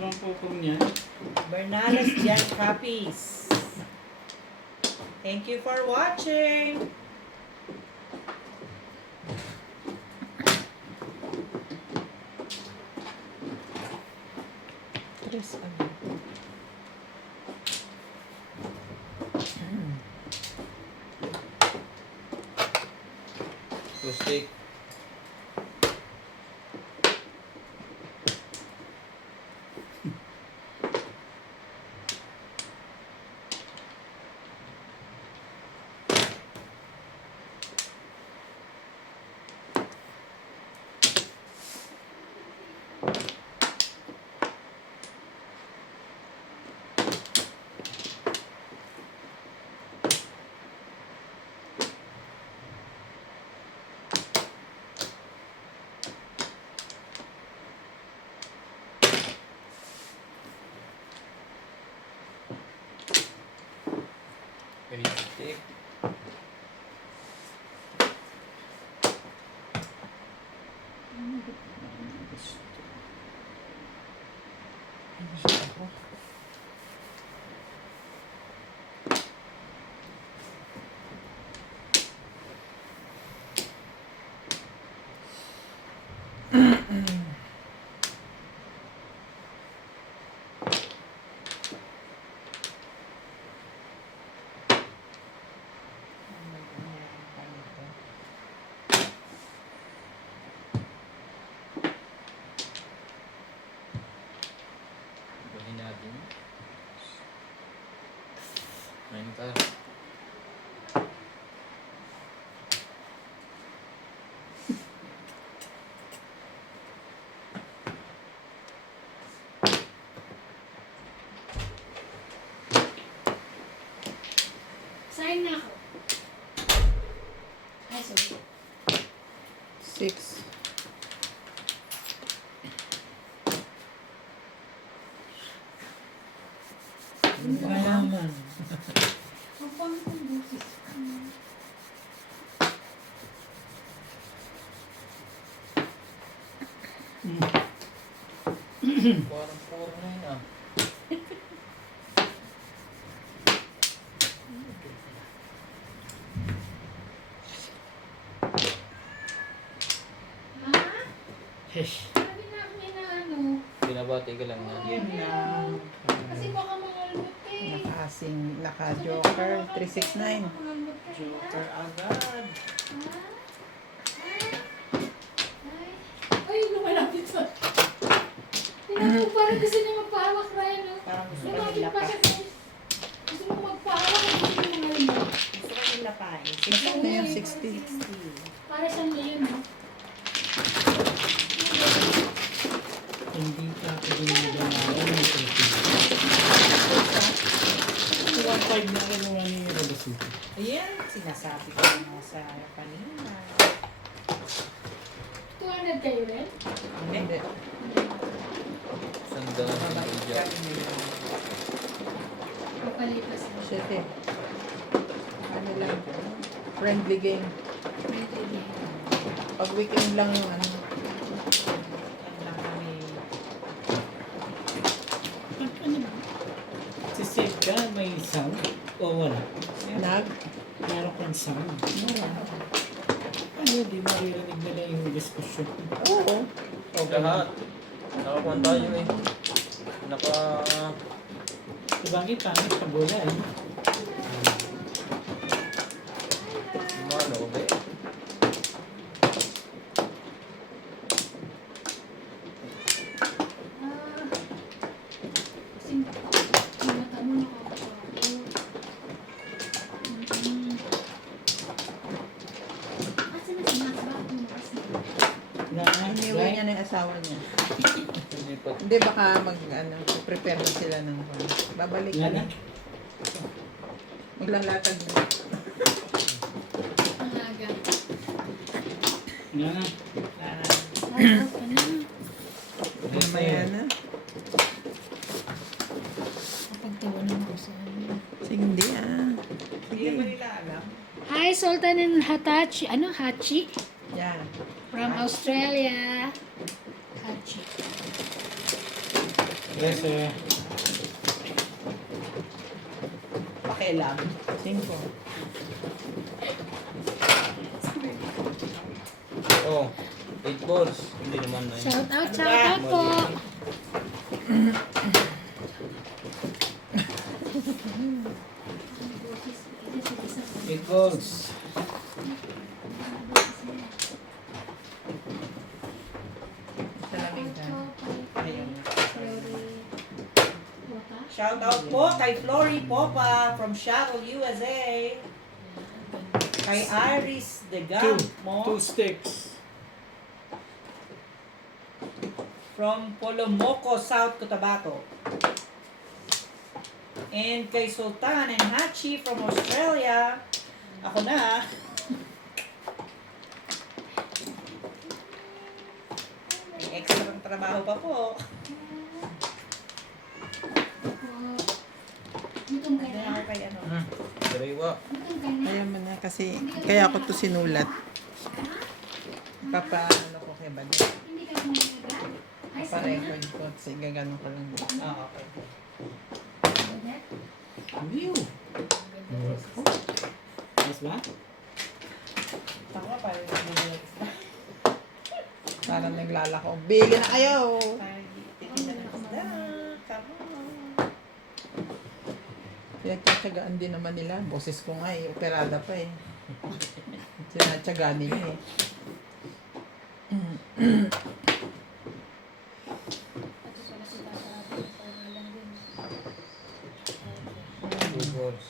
bang pupong niya? Bernales Jan Copies. Thank you for watching. Tres ano. Steak. Steak. Gawin natin. Main tayo. Sign na ako. Ay, sorry. 6. Malaman. Ang pangit ang busis. Parang puro na yun ah. Ha? Hesh. Sabi na kami na ano. Binabati ka lang yan. Yun lang. Kasi baka mangalmot ka eh. Naka-asing, naka-joker. 369. Mangalmot ka eh. Joker agad. Ha? Ay. Ay, lumalapit pa. Pinapag parang gusto niya magpahawak, Ryan. No? Parang gusto ko Lumapit pa siya. nilapas. Gusto mo magpahawak. Gusto mo mangalmot. Gusto ko nilapain. Ito yung 60. Para siyang leon, no? Hindi ka ako ginagawa ng protein. 1.5 na kinuha ni Rodasuki. Ayan, sinasabi ko na sa kanina. 200 kayo rin? Hindi. Sandaan sa Mabait video. ka nila. Papalipas na. 7. Ano lang. Friendly game. Friendly game. Pag weekend lang yung ano. Yan lang kami. Pag ano ba? Sisave ka, may sound? O wala? Nag. Meron kang sound? Ano, di maririnig nila yung diskusyon. Oo. Lahat. Nakakuha tayo eh. Sabagay, pangit pag wala eh. Malo, okay. Kasi yung mata mo nakakapagod. Kasi na sinasba at lumakas na. Iniwi niya na yung asawa niya. Hindi pa. Hindi, baka prepare na sila ng babalik ka na. Maglalatag na. Ang aga. Nga nga. Ay, out ka na. Mamaya na. Kapagtawanan ko sa ano. Sige, hindi Hindi ba nila alam? Hi, Sultan and Hatachi. Ano? Hachi? Yan. From Australia. Hachi. 13. Pakialam. 5. Oh, 8 balls. Hindi naman na yun. Shout out po. Eight balls. Salamig ka. Ayun. Shout out po kay Flory Popa from Seattle, USA. Kay Iris De Two Gamo sticks. from Polomoco, South Cotabato. And kay Sultan and Hachi from Australia. Ako na. May extra trabaho pa po. Gutom ka Hindi na? ako kay ano. Dariwa. Gutom ka na? Alam mo na kasi, kaya ako to sinulat. Ano ko kay Bad. Hindi ka kumain. Ay, sana. Pa-record ko. Kasi gagano ko lang. Ah, okay. View. Nice ba? Tama pa rin yung Parang naglalako. Bili na kayo! titinda ng isda. Come on. Pinagtsatsagaan din naman nila. Boses ko nga eh. Operada pa eh. Sinatsagaan nila eh. Ito pala si Tata. Pangalan din. 2 balls.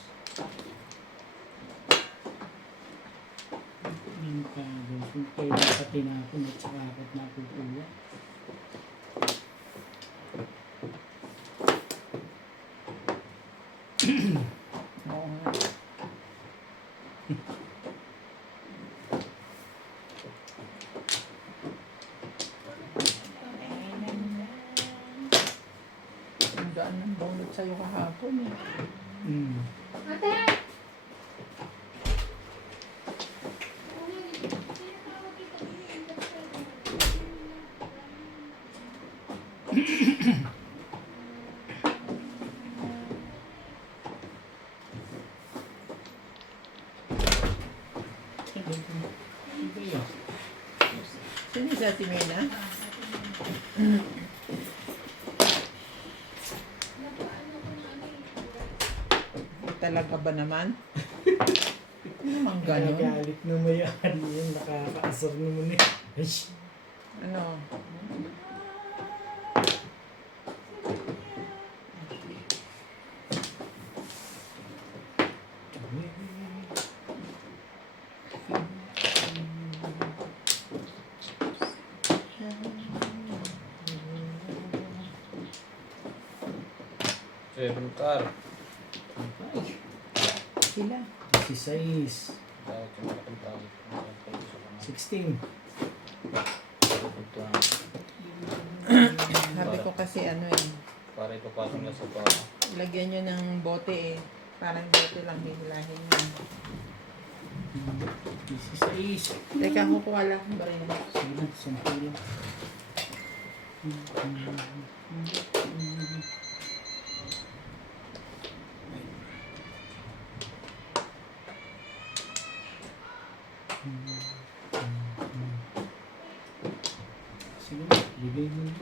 Yung kado. Kung kayo sa tinapon at saka apat na kukuha. Oo nga. Ang gaan ng bunot sa'yo kahapon eh. Ate! Ito yun. Sino sa Ate Mena? Talaga ba naman? Ano naman ganon? Nagagalit na mayan yun. Nakakaasar naman eh. Ay, Ano? Seven car. ay. Sila. 16. Dahil yung makatang 16. Sabi ko kasi ano eh. Para ipapasok na sa paa. Lagyan nyo ng bote eh. Parang bote lang hihilahin nyo. 16. Teka, kukuha lang ba rin? Sige na, 10 lang. Sige na, bigay mo na.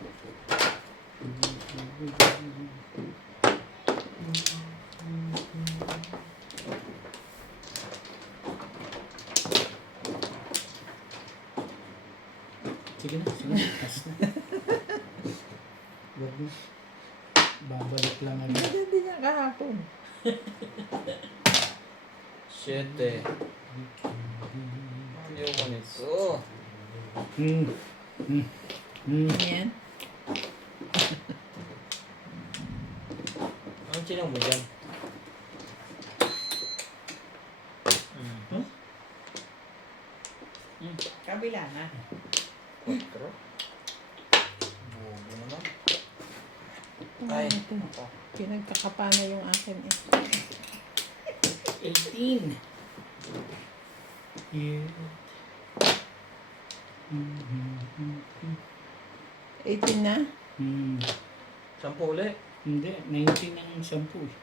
Sige na, pass na. Wag mo. Babalik lang agad. Maganda niya kahapon. 7. Ayoko nito. Ano yan? Ang sinang mo dyan? Kabila na. 4. Bobo naman. Ay, Ito. Pinagkakapa na yung akin eh. 18. Yeah. 18 na? 10 ulit. Hindi, 19 ang shampoo eh.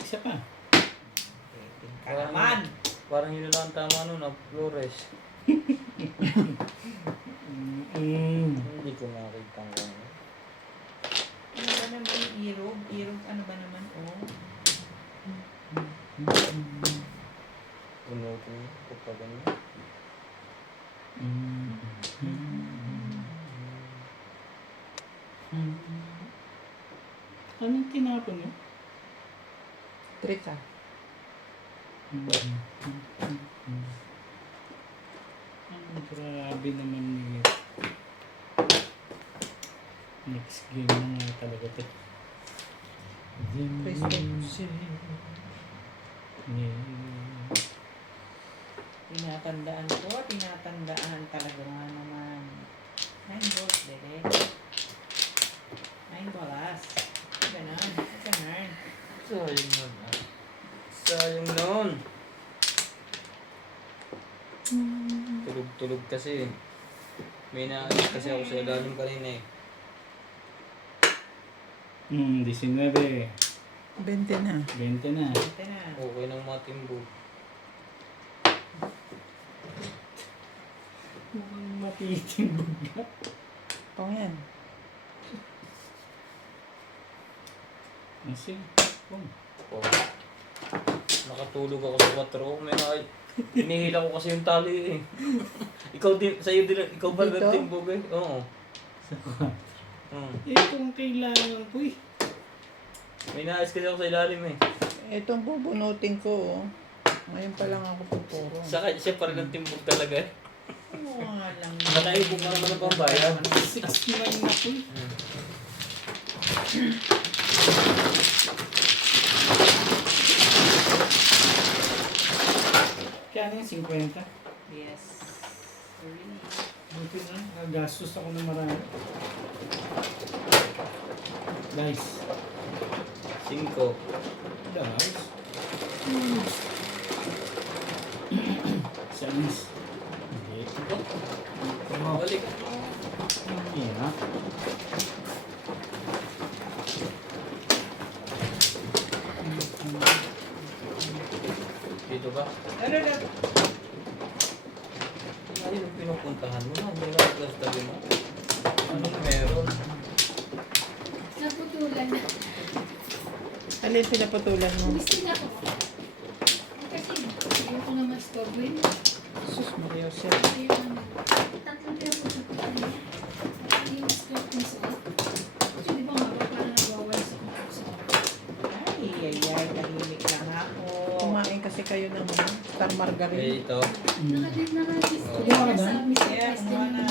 Isa pa. Ka naman. Parang yun na lang ang tama nun, Flores. Hindi ko makakita ang ano. Ano ba naman yung irog? Irog, ano ba naman? Oh. Unutin ko pa ganyan. Anong tinapon mo? Trika. Grabe naman ni next game na nga talaga to. Tinatandaan ko, tinatandaan talaga nga naman. 9 balls, bebe. 9 bolas. Ganon, ganon. Sayang nun ah. Sayang nun. Tulog-tulog kasi. May naalis kasi ako sa ilalim kanina eh. 19. 20 na. 20 na. Ito na. Okay ng matimbo. Mukhang matitimbog na. Pang yan. Kasi, Oh. Nakatulog ako sa 4. May hinihila ko kasi yung tali eh. Ikaw din, sa'yo din, ikaw ba Dito? nagtimbog eh? Oo. sa kwa. Mm. Ito ang kailangan ko eh. May naayos kasi ako sa ilalim eh. Itong bubunutin ko, oh. Ngayon pa lang ako pupuro. Saka siya pa rin ang timbog talaga eh. Oo nga lang. Nakaibog ka naman ng pambayan. 69 na ko eh. Kaya ano yung 50? Yes. Really. Buti na, nagastos ako ng marami. Guys. 5. Guys. Sanis. Hindi. Balik. Yeah. Dito ba? Ano na? Ayun ang pinupuntahan mo na. Hindi na plus tabi mo. Anong meron? Naputulan na. Alin pinaputulan mo? Gusto na ako. Kasi ayoko na mas-coverin. Sus, Mario Jose. Ayoko na. Tatlong pera po sa putulan niya. Ay, yung skirt na suot. Kasi di ba nga ba parang nagwawala sa suot? Ay, tahimik lang ako. Kumain kasi kayo ng star Eh, margarine. ito. Nakadit na nga kiss ko. Kumain na? Sa Mr. Yeah, President kumain na.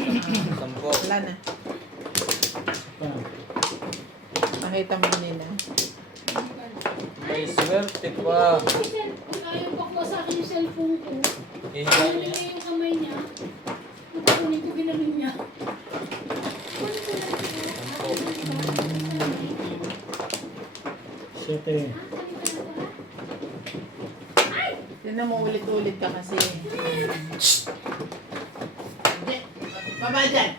yung 10. Wala na. Nakita mo nila. May swerte pa. Kung ayaw pa ko sa akin yung cellphone ko, Ihiga ano niya. niya yung kamay niya, napakunin ko ginanon niya. Siyete. Tinan mo ulit-ulit ka kasi. Hindi. Baba dyan.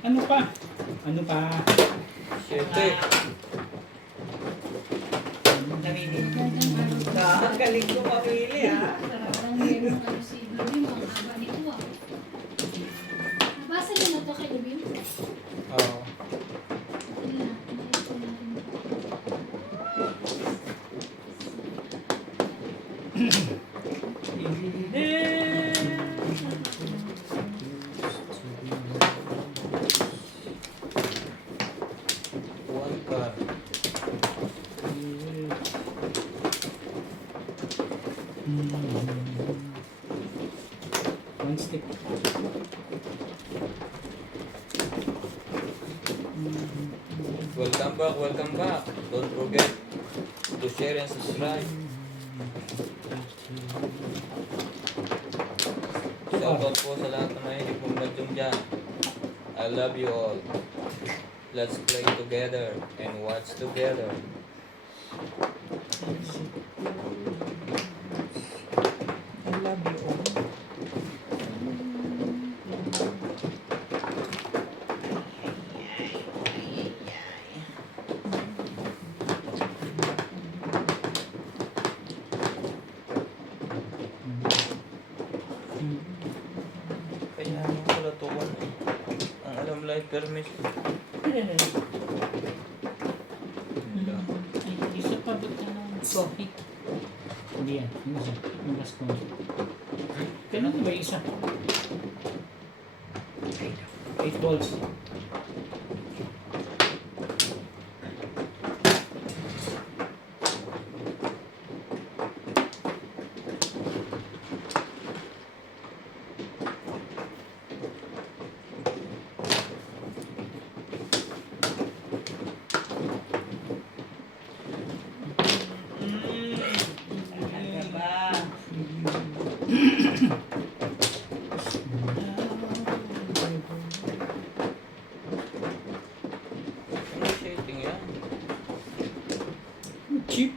Ano pa? Ano pa? 7. Namimili. Gandang araw. Ang galing ko mamili ha. Parang merong ano si Lubim, ang haba nito ah. Nabasa niyo na to kay Lubim? Oo. Wala, nakita natin. One card. One stick. Welcome back, welcome back. Don't forget to share and subscribe. Shoutout po sa lahat ng mahilig mong badyong dyan. I love you all. Let's play together and watch together. I love you all. Kaya ano pala to ko eh. Ang alam life permit. Wala. Ay, isa pa ba't ka ng coffee? Hindi yan. Yung isa. Yung gas ko. Kailan ba yung isa? 8 volts. Talaga ba? Ano setting yan? Cheap.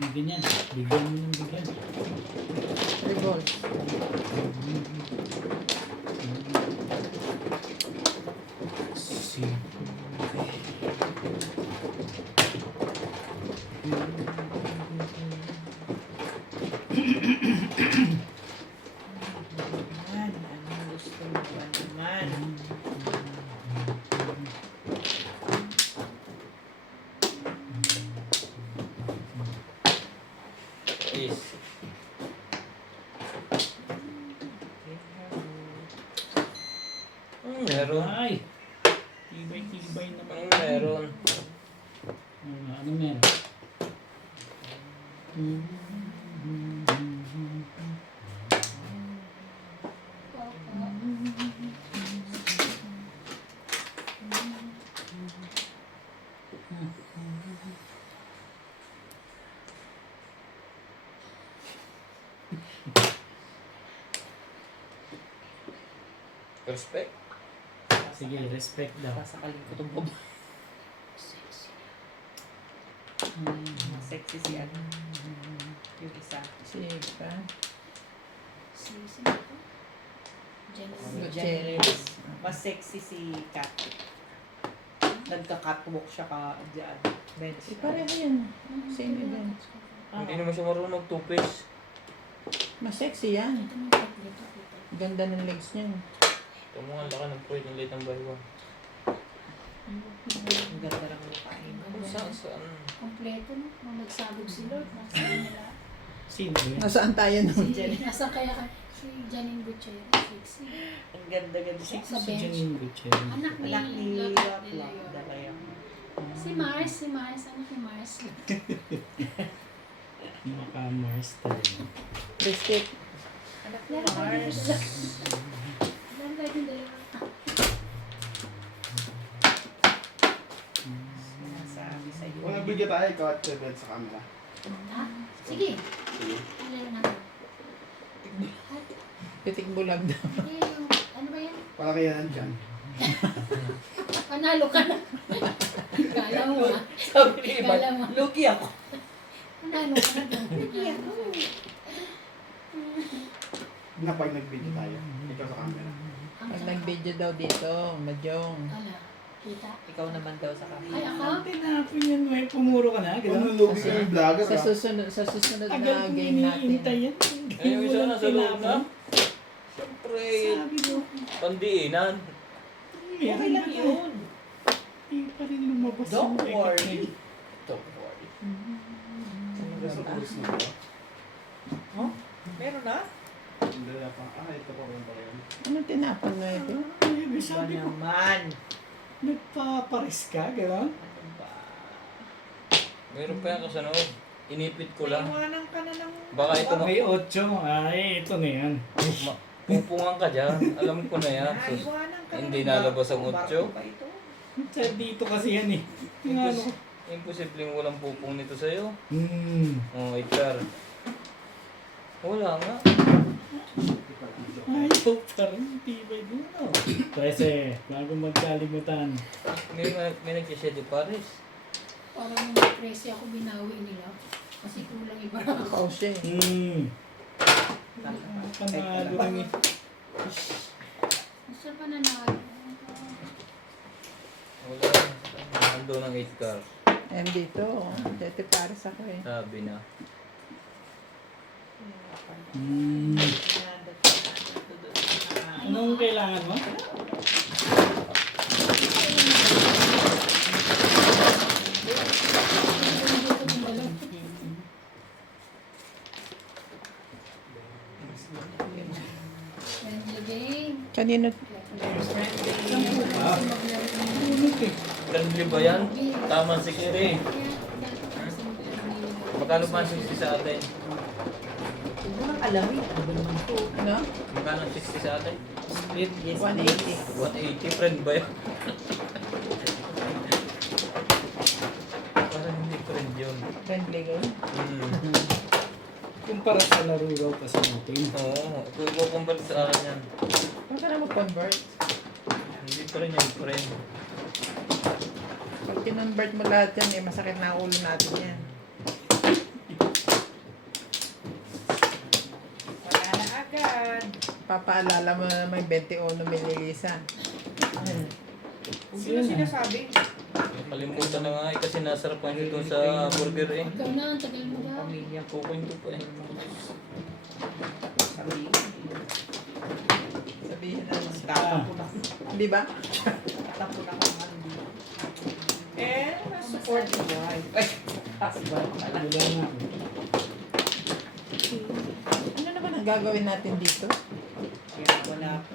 Bigyan yan. Bigyan mo ng bigyan. Revolve. Si. Naman, anong gusto mo ba naman? Is. Meron. Ay! Tibay-tibay naman. Meron. Ano meron? Respect. Sige, respect daw. Sasakalin ko itong babae. Sexy si ano. Yung isa. Sige pa. Sino ito? Jennifer. Gutierrez. Mas sexy si Kat. Nagka-catwalk siya ka dyan. Bench. Pareho yan. Same event. Hindi naman siya marunong mag-two-piece. Mas sexy yan. Ito ng dito. Ganda ng legs niya. Ito mo nga laka ng pwede ng late ng bahiwa. Ang ganda ng lupain. Kung saan saan. Kompleto no? Nung nagsabog si Lord, nasa nila. Sino yun? Nasaan tayo nun? Nasa kaya si Janine Gutierrez, sexy. Ang ganda-ganda. Sino Sa si bench. Janine Gutierrez? Anak ni Anak ni Lot Lot de Leon. Dalayan. Si Mars, anak ni Mars. Maka-Mars talaga. Biscuit. Anak ni Meron tayo Mars. dito. Meron tayo dito. Sinasabi sa'yo. Kung nagbigyo tayo, ikaw at Chebet sa camera. Ha? Sige. Sige. Alin natin. Pitik bulag daw. Eh, yung, ano ba yan? Para kaya nandyan. Panalo ka na. Kala mo ah. Sabi ni Ivan, Kala mo. lucky ako. Panalo ka na doon. Lucky ako. Na pag nagbigyo tayo, ikaw sa camera. Pag nag-video daw dito, Majong. Ala, kita. Ikaw naman daw sa Ay, kamera. ako? Tinapin yan, may pumuro ka na. Kung Gano'n? nulugi ka ng vlogger, Sa ha? susunod Agad na kong game iniintay natin. yan. Ay, yung isa Walang na sa loob na. tinapon. Siyempre, Sabi ko, pandiinan. Okay lang yun. Hindi pa rin lumabas. Don't yung worry. Don't worry. Gusto ko gusto mo ba? Huh? Meron na? Hindi na pa. Ito ko rin pala yun. Ano tinapon na ito? Ay, Ba sabi ko, naman? nagpaparis ka, gano'n? Ano ba? Meron pa yan kasunod. Inipit ko lang. Iwanan ka na ng... Baka ito May 8. Ay, ito na yan. Pupungan ka dyan. Alam ko na yan. So, Iwanan ka na hindi ng nalabas ang barko. otso. Barko ba ito? Sa dito kasi yan eh. Yung ano. imposibleng walang pupong nito sa'yo. Oh, Edgar. Wala nga. Ayaw pa rin. Tibay doon. 13. Bago magkalimutan. May nag-share di Paris. Parang nung presi ako binawi nila. Kasi kulang iba. Pause siya eh. Panalo kami. Gusto pa na na. Wala. Nando ng 8 car. And dito, dito pares ako eh. Sabi na. Anong kailangan mo? Kanino? Friendly ba yan? Tama si Kiri. Magkano ba ang 60 sa atin? Huwag mo nang alamin. Ano naman to? Ano? Magkano ang 60 sa atin? Split. Yes, 180. 180, friend ba yan? Parang hindi friend yun. Friendly game. Kumpara sa laro raw kasi natin. Oo, kung i-convert sa akin yan. Huwag ka na mag-convert. Hindi pa rin yung friend. Pag kinonvert mo lahat yan, eh, masakit na ang ulo natin yan. Wala na agad. Papaalala mo na may 21 mililisa. Sino sinasabi? Kalimutan na nga eh, kasi nasarap ko doon sa burger eh. Ikaw na, ang tagal mo daw. Pamilya ko. Kukunin ko pa eh. Sabi. Sabihin na lang. Tatampo na. Di ba? Tatampo na kung ano dito. Eh, support yung wife. Ay, husband pala. Wala na. Ano naman ang gagawin natin dito? Kaya wala po.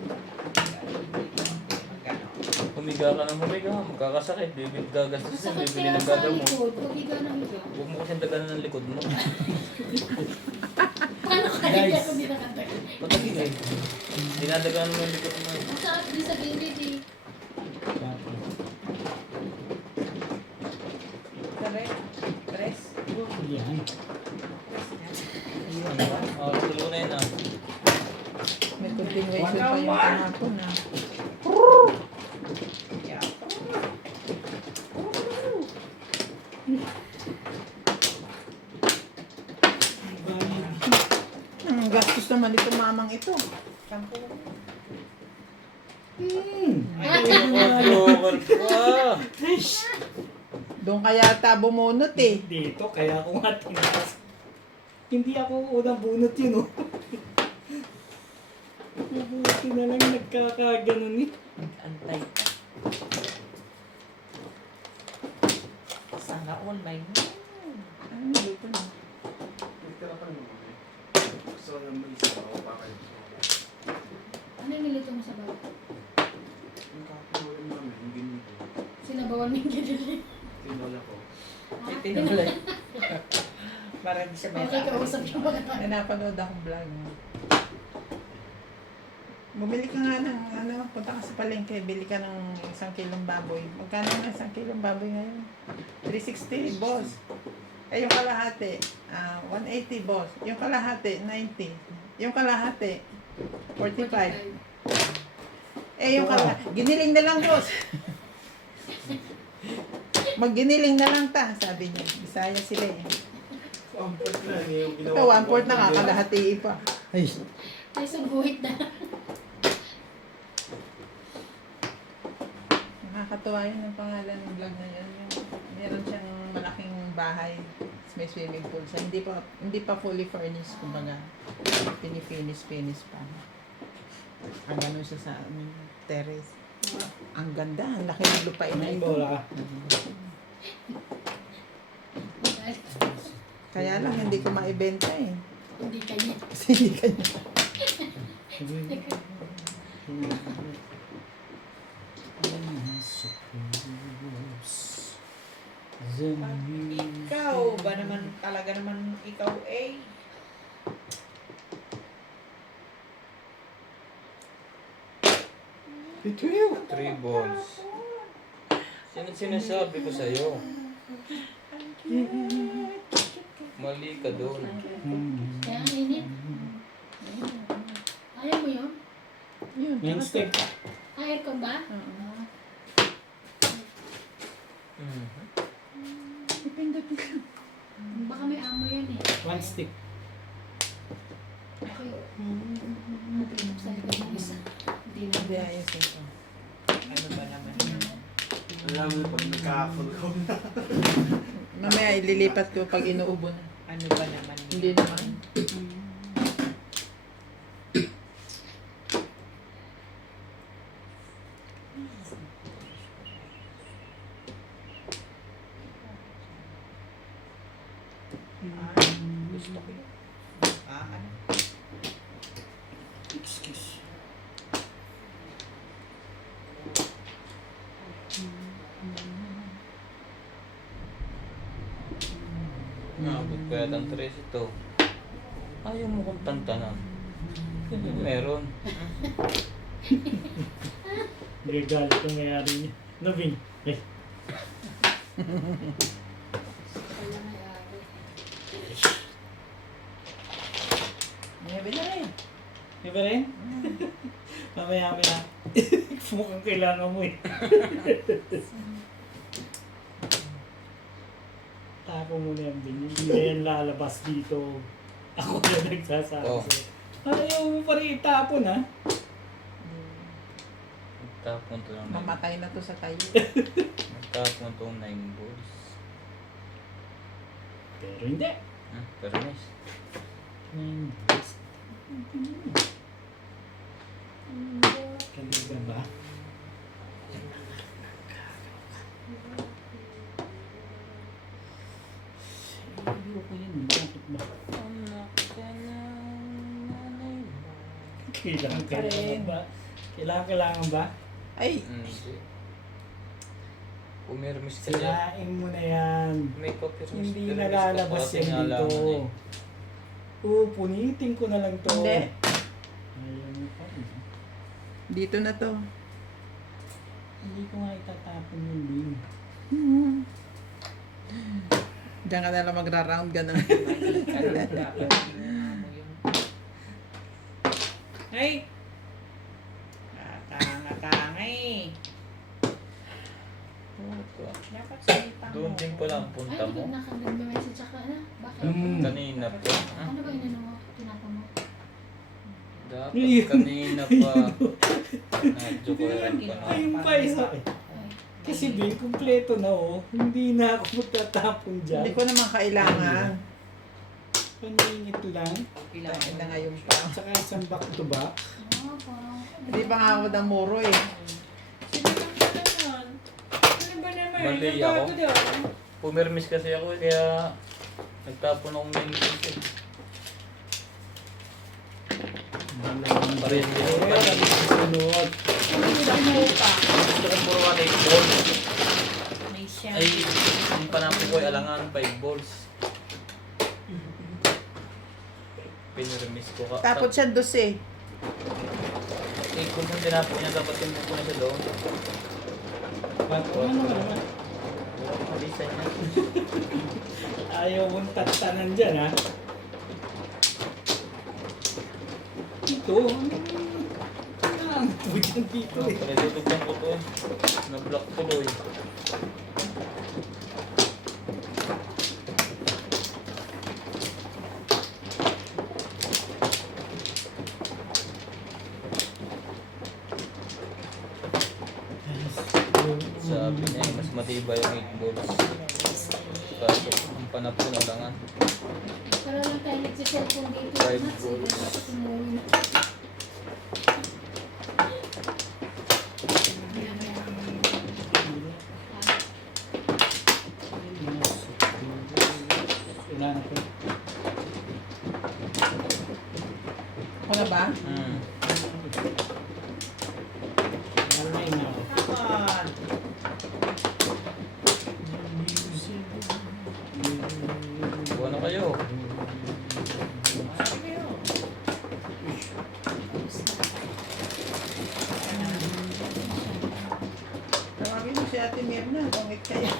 Humiga ka ng humiga, magkakasakit. Bibili gagastos Masakit din, bibili kaya ng sa gagawin mo. likod. Huwag higa ng higa. Huwag mo kasing daganan ng likod mo. Paano kaya hindi ako dinakatagal? Patagin eh. Dinadaganan mo yung likod mo. Ang sarap din sa gilid eh. Tare. Tres. Yan. Tulo na yun ah. May continuation pa yung kahapon na. Yeah. Ang gastos naman ito mamang ito. Sampo. Over pa! Doon kaya yata bumunot eh. Dito, kaya ako nga tinaas. Hindi ako unang bunot yun, oh. Mabuti na lang nagkakaganon eh. Antay ka. Sana online. Ano dito na? Tira pa naman eh. Gusto ko naman isa ako pa kayo. Ano yung nilito mo sa bawah? Yung kakatuloy namin, yung ginito. Sinabawan mo yung gilid. Tinola ko. Tinulay. Para di siya may Okay, kausap yung mga May napanood akong vlog. Bumili ka nga ng, punta ka sa palengke, bili ka ng 1 kilong baboy. Magkano na 1 kilong baboy ngayon? 360, boss. Eh, yung kalahati, 180, boss. Yung kalahati, 90. Yung kalahati, 45. Eh, yung kalahati, giniling na lang, boss. Magginiling na lang ta, sabi niya. Bisaya sila eh. One-fourth na yung Ito, 1/4 na nga, kalahati pa. Ay, Ay, sungguhit na. Nakakatuwa yun ang pangalan ng vlog na yun. Yung, meron siyang malaking bahay, may swimming pool siya. Hindi pa fully furnished, kumbaga. Finish pa. Ang ganun siya sa terrace. Ang ganda, ang laki ng lupain na kumain ito. ba wala ka? Kaya lang, hindi ko maibenta eh. Hindi kanya. Kasi hindi kanya. Ikaw ba naman talaga naman ikaw eh? Ito yun. 3 balls. Sinasabi ko sa'yo. Mali ka doon. Kaya ang init. Ayaw mo yun? Yun, Yung stick. Ah, aircon ba? Oo. Mhm. Ipindot mo. Baka may amo yan eh. One stick. Okay Sa likod ng isa. Hindi na. Hindi, ayos ito. Ano ba naman? Alam mo, pag nagkakagaw na. Mamaya ililipat ko pag inuubo na. Ano ba naman? Hindi naman. Gusto ko yun. Ano? Excuse. Naabot ko yata ang tres ito. Ayaw mo kong tantanan. Meron. Regalo itong mayari niya. Navin. Eh, Kaya may-ari. Maybe na rin. di ba rin? Mamaya na. Mukhang kailangan mo eh. Tapo mo na yan, Bin. Hindi na yan lalabas dito. Ako na nagsasabi Oh. sa'yo. Ayaw mo pa rin itapon ha. Nagtapon to ng 9. Mamatay na to sa tayo. Nagtapon to ng 9 balls. Pero hindi. Pero nice. Kaligan ba? Ayoko yan. Bakit ba? Kailangan ba? Kailangan ba? Ay, Hindi. Pumirmis kasi. Sirain mo na yan. May papirmis. Hindi na lalabas yan dito. Punitin ko na lang to. hindi. Ayaw mo pa rin. Dito na to. Hindi ko nga itatapon yung bin. Diyan ka na lang magra-round ka na. Ay! Tanga-tangay. Dapat salipa mo. Doon din pala ang Ay, punta hindi mo. na kami nag-message ako. Ano? Bakit? Kanina pa. Ano ba inano mo? Tinapon mo? Dapat kanina pa. Nadyo ko rin pa na. Ayun pa isa. Ay. Kasi bin, kumpleto na oh. Hindi na ako magtatapon dyan. Hindi ko naman kailangan. Paningit lang. Kailangan na ngayon pa. Tsaka isang back to back. Ah, parang... Hindi pa nga ako namuro eh. Sino naman? Ano ba naman? Mali Yung ako. bago doon. Pumirmis kasi ako kaya nagtapon akong main game. Pares din. Sunod. Ano pa? Gusto ko puro 8 balls. May siya. Ay, yung panapo ko ay alangan 5 balls. Pinirmis ko ka. Tapos siya dos eh. Eh, kung yung tinapon niya, dapat yung buko na siya doon. Ano naman? Palisan niya. Ayaw mong tatanan dyan ha. Ito. Ano po dyan dito eh. Pinadudugtan ko to eh. Na-block tuloy. Sabi niya, mas matibay yung 8 balls. Kaso, ang panapon na langan. Para lang tayo nagsiselfone dito. Five Mats, balls. dapat umuwi na. Kailangan ko. Ako na ba? Alay na ako. Come on. Buwan na kayo. Ano kayo? Tawagin mo si Ate Mirna. Bangit kaya.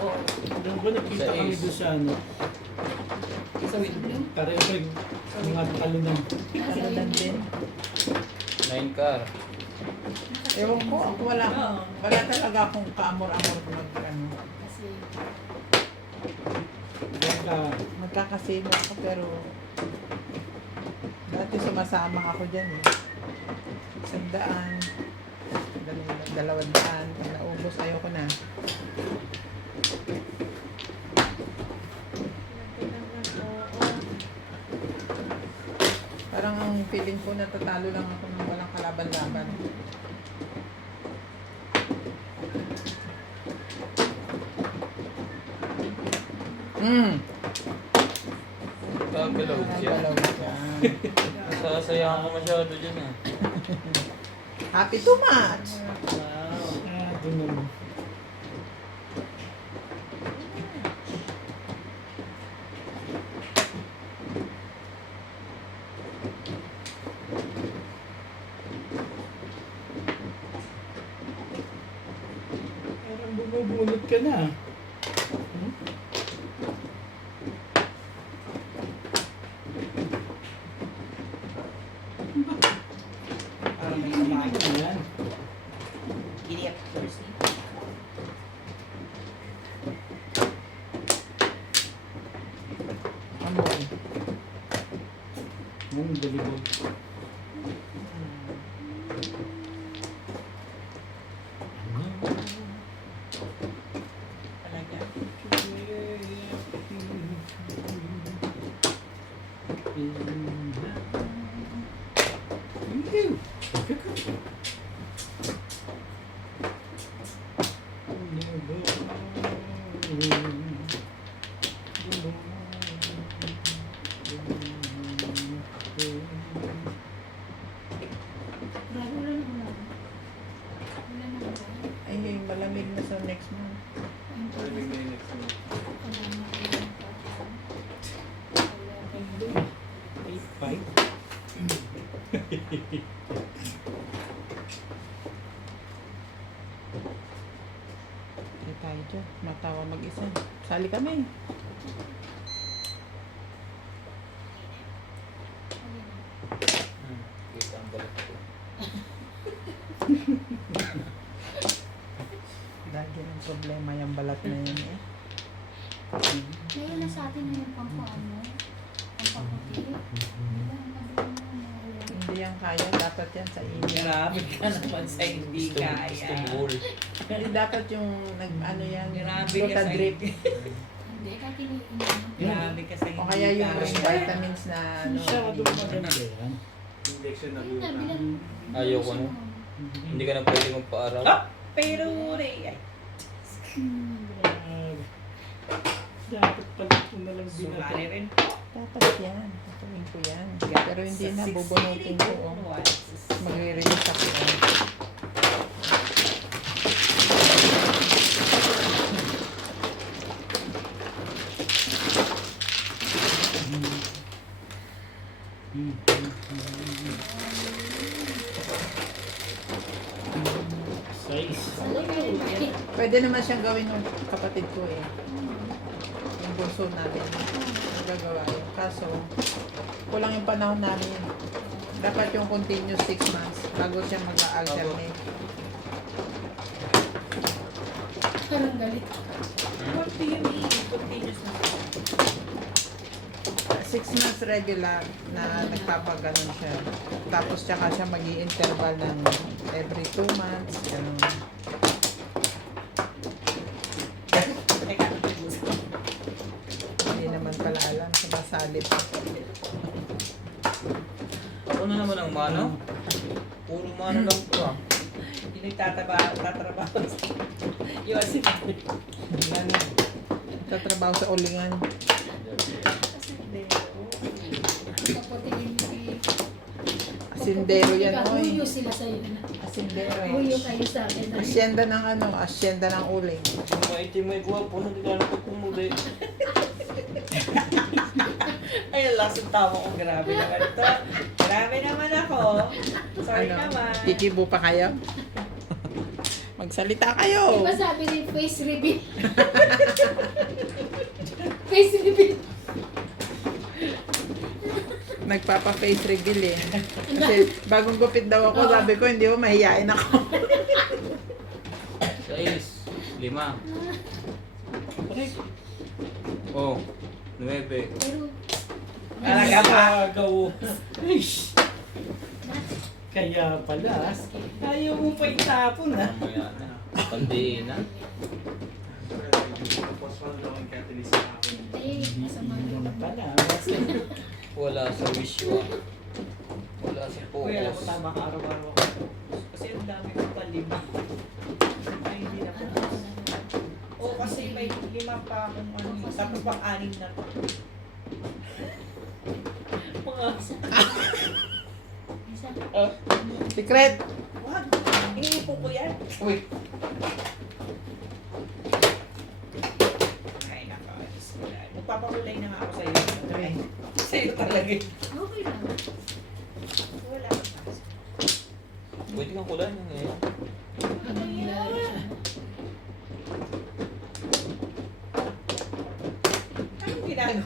Oh, doon ba nakita Sa kami Ace. doon sa ano? Sa Kareprig. Mga talunan. Taladan din. 9 car. Ewan ko. Ako wala talaga akong kaamor-amor mag ano. Kasi, Diyan ka. Magkakasino ako pero Dati sumasama ako dyan eh. 100, 200. Pag naubos, ayoko na. Parang ang feeling ko natatalo lang ako ng walang kalaban-laban. Gagalaw siya. Galaw siya. Nasasayaan ko masyado dyan ah. Happy too much! Ganun. Parang bumubulot ka na. Hmm? Parang may Hindi kumain. naman yan. Giddy up first. Amoy. Mong balibog. Talaga. Grabe, wala na ulan. Wala na ulan. Ay, malamig na sa next month. Ayun pa. Sabi nga yung next one. Wala na ulan pa. Wala pa. Hindi tayo dyan. Matawa mag-isa. Sali kami. Kita ang balik ko. Lagi ng problema yung balat na yun eh. Ngayon na sa atin na yung pampaano. Pampaputi. Diba? Ang pagdating mo na ulan. Hindi yan kaya. Dapat yan sa inyo. Grabe ka naman sa hindi Gusto kaya. ball. Hindi dapat yung ano yan. Grabe ka Gluta sa drip. Hindi, kahit iniinom. Grabe ka sa hindi O kaya yung kaya. vitamins na ano. Masyado maganda yan. Injection na Ayun na, gluta. bilang. Ayoko na. Hindi ka na pwede magpaaral. Ah! Pero, ay, Grabe. Dapat pala ito na lang sumali binato. rin. Dapat yan. Tutuin ko yan. Pero hindi na. Bubunutin ko. Oh. Magre-release ako. Oh. Size. Pwede naman siyang gawin ng kapatid ko eh. Yung bunso namin. Nagagawa yun. Kaso, kulang yung panahon namin. Dapat yung continuous 6 months bago siya mag-alternate. Parang galit. What do you mean? Continuous na. 6 months regular na nagpapaganon siya. Tapos tsaka siya mag-i-interval ng every 2 months. Ganun. Teka, Hindi naman pala alam. Sumasalip. Ako na naman ang mano. Puro mano lang to ah. yung tatrabaho. Yung assistant. Ganun. Tatrabaho sa ulingan. Kaputi yung Asindero yan, oy. Huyo sila sa'yo. Asindero. Huyo kayo sa akin. Asyenda ng ano, asyenda ng uling. Yung maitim may guwapo na di ka pagkumuli. Ay, lakas ang tawa ko. Grabe naman ito. Grabe naman ako. Sorry naman. Kikibo pa kayo? Magsalita kayo! Diba sabi ni face reveal? Face reveal. Nagpapa-face reveal eh. Kasi bagong gupit daw ako, sabi ko, hindi mo mahihain ako. 6, 5. Oh, 9. Pero, Talaga ba? Agaw. Ish. Kaya pala, ayaw mo pa itapon ha. Mamaya na. Pandiin na. Tapos wala lang yung catalyst sa akin. Hindi, masama Hindi yung na lamok. pala. Basta Wala sa wish you ah. Wala sa Kuya, alam ko focus. tama ka araw-araw ako. Kasi ang dami kong palima. Ay, hindi na po. Oo, kasi may 5 pa akong ano. Tapos pang-anim na to. Mga... Isa. Secret! Wag! Iniipon ko yan. Uy! Ay, naka. Magpapakulay na nga ako sa'yo. Ay, sa'yo talaga. Okay lang. Wala. Pwede kang kulay na ngayon. Ano yan? Anong ginagawa?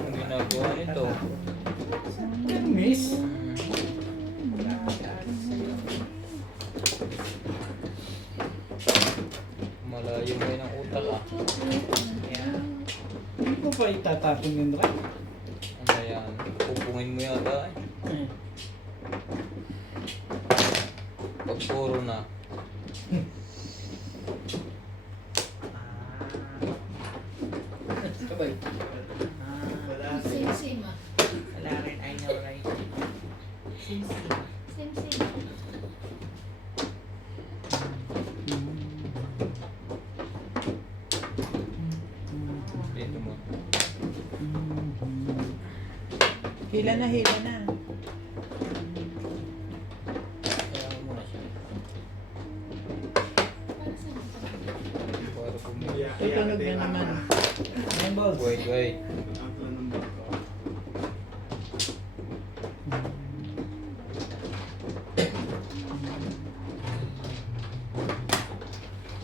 Ang ginagawa nito. miss. Malayo mo yun ang utak ah. Hindi ko pa itatapon yun rin. Ano yan? Pupungin mo yata eh. Pag puro na. Sabay. Wala. Same, same ah. Wala rin, I know, right? Same, same. Dito mo. Hila na, hila na. Kaya mo na siya. Para saan? Para pumili. Tutunog na naman. Ayan, balls. Wait, wait. Ang plan ng bangko.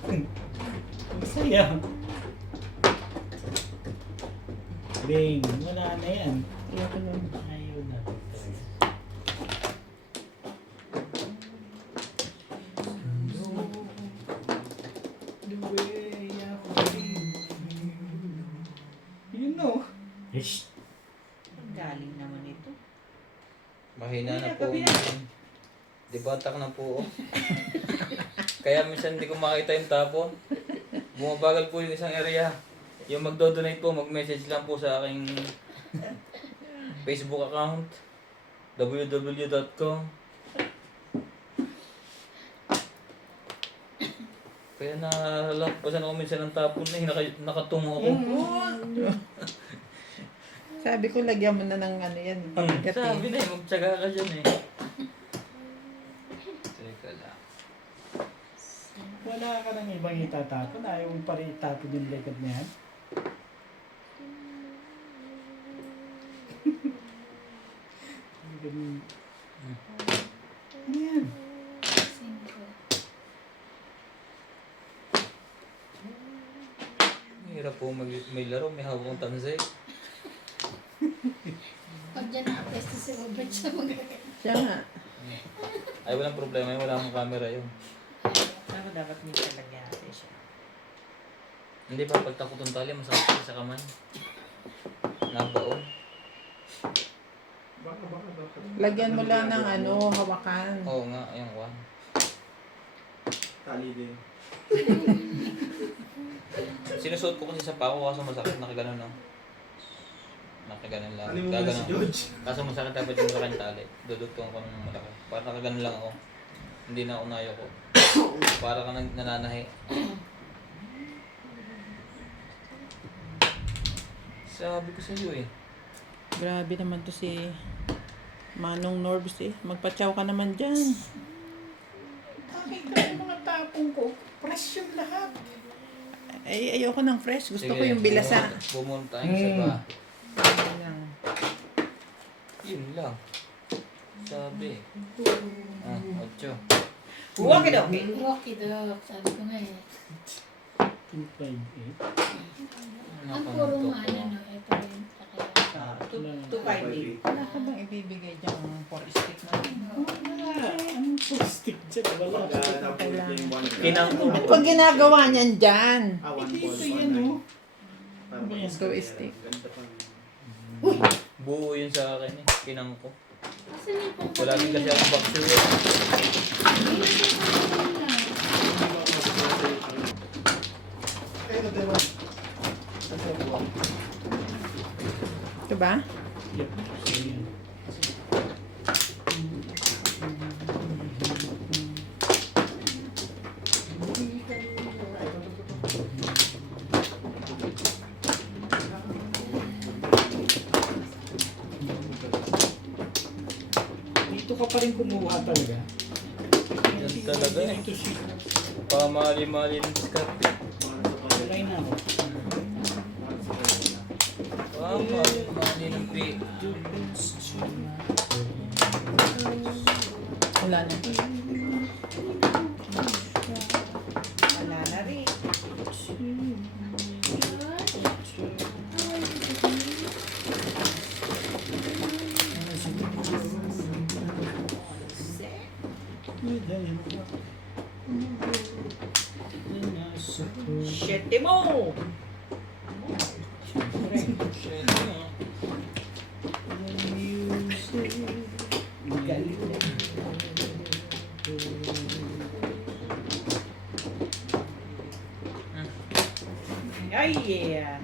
Ang saya. Bing, wala na yan. Ayoko nun. Ayaw na. The way I believe. You know. Ish. Ang galing naman ito. Mahina na Hindi, po. gabi na. Di batak na po. Oh. Kaya minsan hindi ko makita yung tapon. Bumabagal po yung isang area. Yung magdo-donate po, mag-message lang po sa aking Facebook account www.com. Kaya nalalampasan ako minsan ng tapon na nakatungo ako. Sabi ko, lagyan mo na ng ano yan. Bigat Sabi eh. na eh, magtsaga ka dyan eh. Teka lang. Wala ka nang ibang itatapon. Ayaw mo pa rin itapon yung likod na yan. Ganun. Ano yan? Same ko. Mahirap po may laro, may hawak ng tansay. Pag dyan nakapesto si Robert siya magagaling. Siya nga. Ay, walang problema yun, wala akong camera yun. Ano dapat minsan lagyan natin siya? Hindi pa, pag takot ng tali, masakit sa kamay. Nabaon. Baka. Lagyan mo lang ng ano, hawakan. Oo nga, ayun, one. Tali din. Sinusuot ko kasi sa pako kaso masakit, nakaganon no? Nakaganon lang. Ano mo muna si George? Kaso masakit dapat yung malaking tali. Dudugtong ko ng malaki. Para nakaganon lang ako. Hindi na unayo ko. Para ka nananahi. Sabi ko sa iyo eh. Grabe naman to si Manong Norbs eh. Magpachaw ka naman dyan. Nakita yung mga tapong ko. Fresh yung lahat. Ay, ayoko ng fresh. Gusto ko yung bilasa. Bumunta yung sa ba. Ayun lang. Yun lang. Sabi. Ah, 8. Walk it okay. Okay, Doc. Sabi ko nga eh. 258. Ang puro mana, no? Ito rin. Kaya. 258. Wala ka bang ibibigay dyan for stick na? Wala. Anong stick dyan? Wala. Pag napulot niya yung 1 Kinangko. Ano bang ginagawa niyan dyan? Ito yan, oh. Parang Ayan. Go stick. Ganda pa. Buo yun sa akin eh. Kinangko. Kasi may pang Wala din kasi akong boxer eh. Eh, ito diba? Kasi buwan. Ito ba? Yep. So, yan. Dito ka pa rin kumuha talaga. Yan talaga eh. Ito si Pamali-mali ng skat. Kulay na ako. Pamali-mali ng pi. Wala na. Wala na rin. Shit mo! Galing na. Ay, yeah.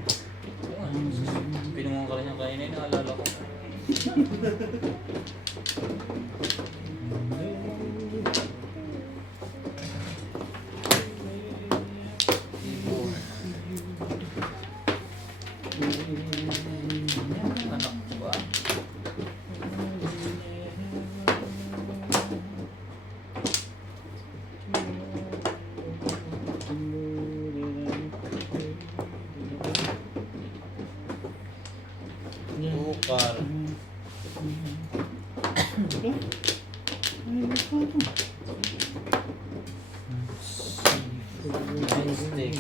Pinungan ka rin yung kanina, naalala ko. Anak ba? Bukal. Stick.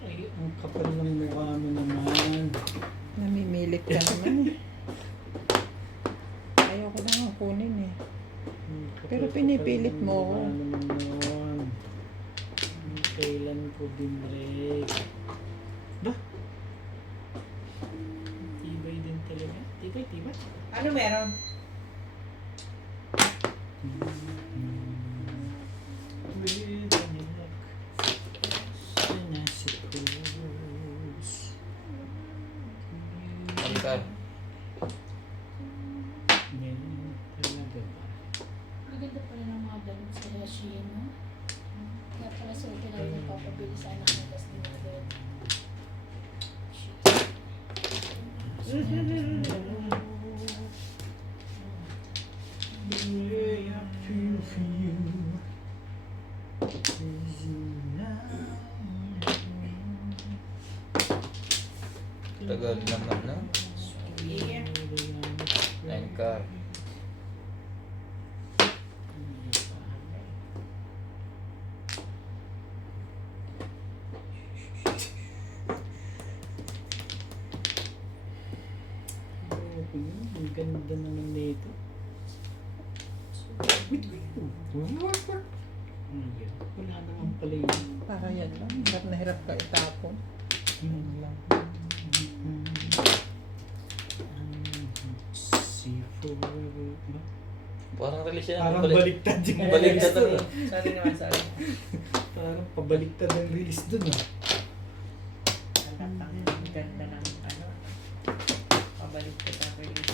Ay, ang kapal ng mukha mo naman. Namimilit ka naman eh. Ayaw ko na nga kunin eh. Pero pinipilit mo ako. Ano naman nun? Kailan ko dinrek? Ba? Tibay din talaga. Tibay, tibay. Ano meron? With any luck, and I suppose Angkar. Ganyan talaga ba? Maganda pala ng mga damit sa Shein, no? Kaya pala sa hotel ako nagpapabili sa anak ko kasi dinadala. The way I feel for you is now. Tagal naman na. Yeah. Angkar. Ang ganda naman nito. Wait, wait. What? Ayan. Wala naman pala yun. Para yan lang. Hirap na hirap ka itapon. Yun lang. See forever. Ba? Parang release yan. Parang baliktad yung Baliktad release dun, ang- ah. Sorry naman, sorry. Parang pabaliktad ang release dun ah. Ang ganda ng ano. Pabalik ko sa release.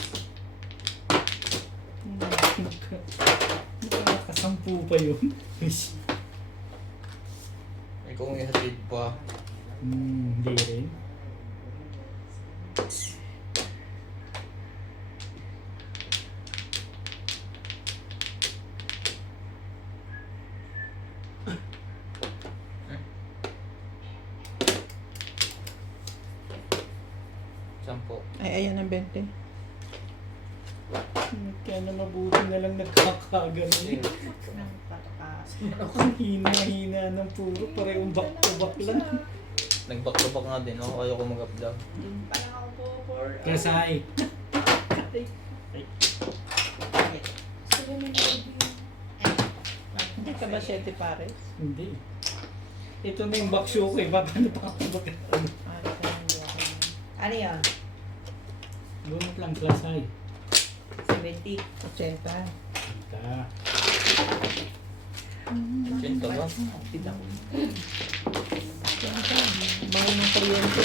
Nakakasampu pa yun. Ikaw ang ihatid pa. Hindi rin. yung 20. Kaya na mabuti na lang nagkakagano'n. Nang patakas. Ang hina-hina ng puro, parehong back-to-back lang. Nag-back-to-back nga din ako. Ayoko mag-up down. Doon pa lang ako po for... Kasay. Sila may review. Hindi ka ba 7 pares? Hindi. Ito na yung back show ko eh. Paano pa ako mag- Ah, kaya hindi ako. Ano yan? Bunot lang, klasay. 70. 80. Ika. Chinta ba? Bilang. Mahal ng kuryente.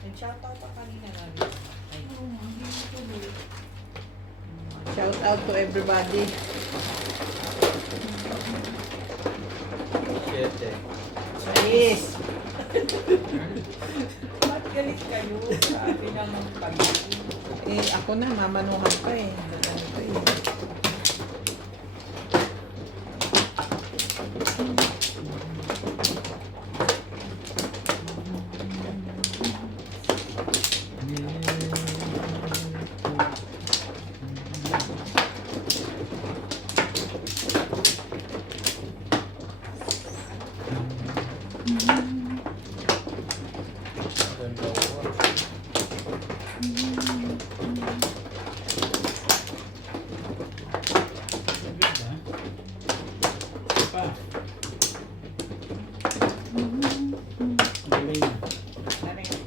Nag-shoutout pa kanina namin. Ay, Oo, hindi ko tuloy. Shout out to everybody. 7. Yes! ba't galit kayo? Sabi naman kayo. Eh, ako na, mamanuhan pa eh. Ano to eh. Ganda ko. Diba? Pa. Galing. Ano yun?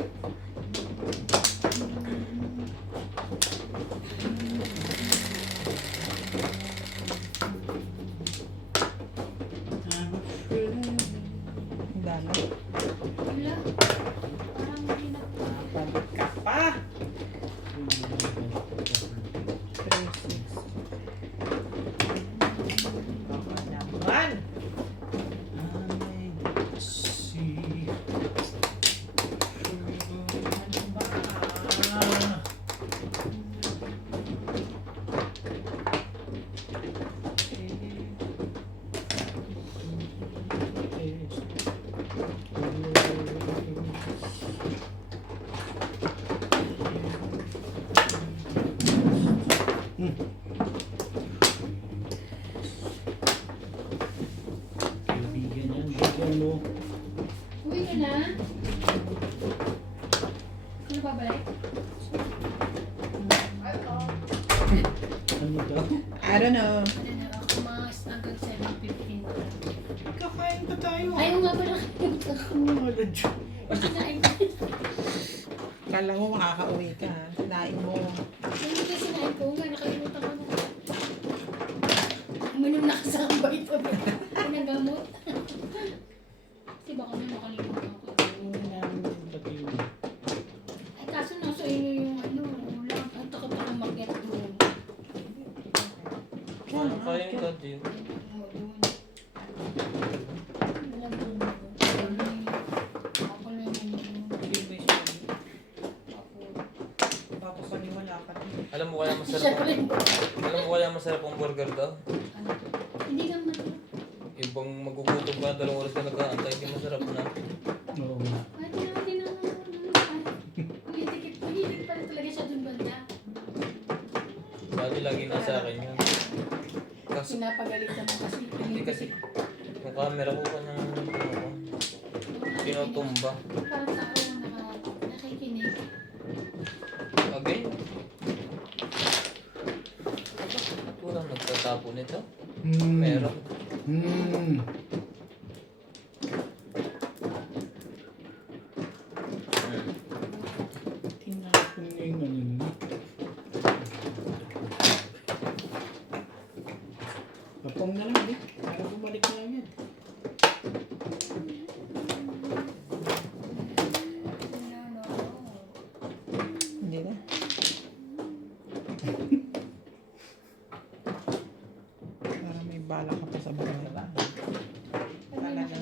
Ang dami. Wala. Parang hindi na. Pabalik ka pa. 3, 6. Baka naman. Ano ba? Kaibigan yan, bigyan mo. Uwi ka na? Ano babalik? Ano daw? I don't know. Ano na ako mga hanggang 7:15. Kakain pa tayo. Ayaw nga pala. Wala dyan. Kinain ko. Kala mo makakauwi ka. Nain mo. Hindi kasi sinain ko nga, nakalimutan ko na. Uminom na kasama ito. Pinagamot. Kasi baka na nakalimutan ko. Ay kaso nasa inyo yung ano, wala. Ang takot ako makyat doon. Ano kaya yung daddy? Oo, doon. Alam ko na. Ako na yun. Hindi mo yung sabi. Ako. Baka paniwala ka din. Alam mo kaya masarap Siya ang... pala yung- Alam mo kaya masarap ang burger daw? Ano? Hindi naman. Yung bang magugutom ka, 2 oras ka nag-aantay, di masarap na. Oo nga. Ay, hindi naman. Hilig pala talaga siya dun banda. Dati lagi nasa akin yun. Kasi, Sinapagalit naman kasi. hindi kasi, yung camera ko kanyang tinutumba. Parang tao na nakikinig. Again? Walang nagtatapo nito. Meron. Hmm. Tinapon niya yung ano nun. Papong na lang, eh. Para bumalik na yan. Hindi na. Para may bala ka pa sa bahay.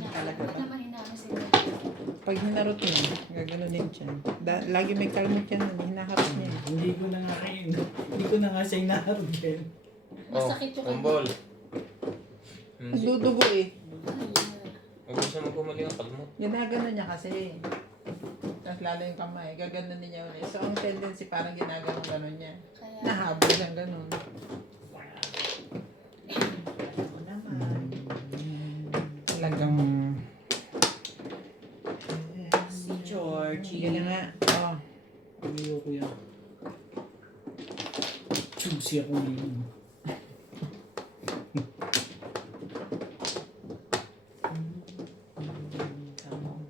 Talaga ba? naman inaano sila. Pag hinarot mo, gagano din siya. Lagi may kalmot yan. Hinaharot niya. Hindi ko na nga kayo. Hindi ko na nga siya inaharap yan. Masakit yung kumbol. Dudugo eh. Huwag mo na magkumali ang kalmot. Ginagano niya kasi. Tapos lalo yung kamay, gaganon niya ulit. So, ang tendency parang ginagano-ganon niya. Kaya, Nahabol siyang ganon. Ano naman. Talagang... Si Georgie. Yan na nga. Oh. Ayoko yan. Choosy ako ngayon.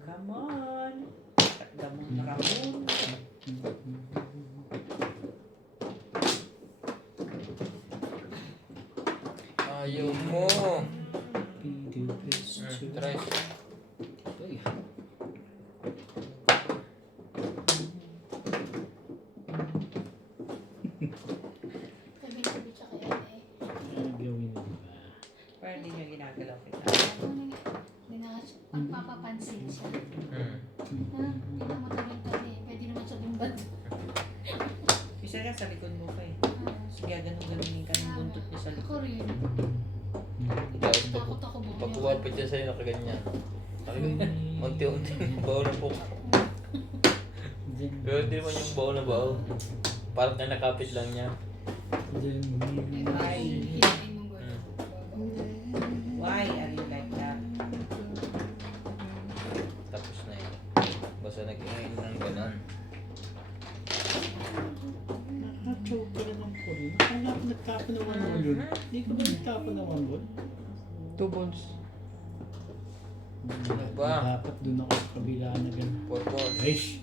Come on. Gamon Ramon. Ayaw mo. Pidupis. Try. Uy. tabi-tabi siya kaya eh. Gawin mo ba? Parang hindi niya ginagalaw kita. Hindi na pagpapapansin siya. Hmm. Hindi na mo tabi-tabi. Pwede naman siya bimbad. Isa nga sa likod mo pa eh. Sige, ganun-ganunin ka ng buntot niya sa likod. Ako rin. Tapos Takot ako bumili. pagkuwapit siya sa'yo, nakaganyan. Unti-unti bawo na po. Pero hindi naman yung bawo na bawo. Parang na nakapit lang niya. Ay. Hinahin mong Why are you like that? Tapos na yun. Basta nag-ingay ng ganon. Nakachoke ka na lang po rin. Akala ko nagtapon ng one ball yun. Hindi ko ba nagtapon ng one ball? 2 balls. Ano ba? Dapat dun ako sa kabila na gano'n. 4 balls. Aish!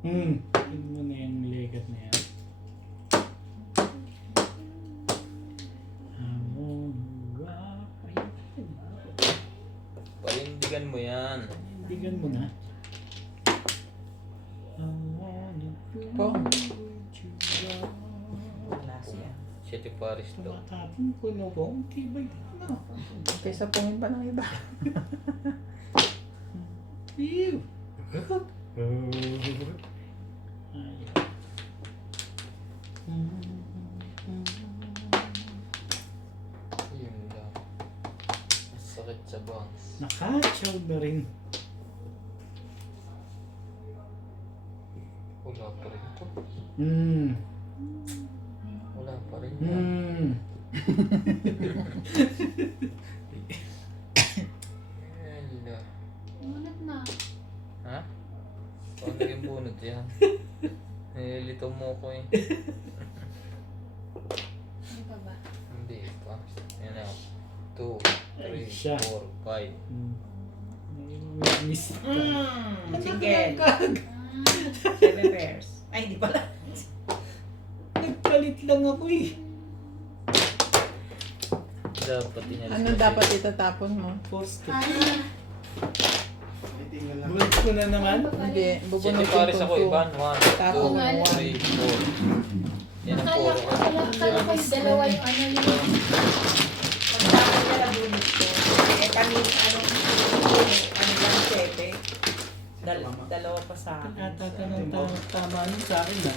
Tingnan mo na yung legat na yan. Palindigan mo yan. Tingnan mo na. Po. Wala siya. Siete Paris to. Tumatapon ko no ko. Tibay na. Kaysa pungin pa ng iba. Ew! Yun lang. Masakit sa bangs. Nakachaw na rin. Wala pa rin to. Wala pa rin yan. Hala. Munat na. Ha? Paano naging bunot yan? Nililito mo ko eh. Ano pa ba? Hindi pa. Yan na. 2, Ay, 3, siya. 4, 5. Miss ka. Single. Ah, 7 pairs. Ay, hindi pala. Nagpalit lang ako eh. Dapat inalis Ano mo dapat itatapon mo? Post. ah, Tingnan lang. Bulat ko na naman. Hindi, Siete bubunutin Paris ko ako, to. Ivan. 1, Tapon 2, mo. 3, 4. Yan ang akala puro. ko, akala ko yung dalawa yung ano yung Pagkakot na lang bunot ko. Eh, kami, ano lang, 7. Dalawa pa sa akin. Natatanong tama nun sa akin na.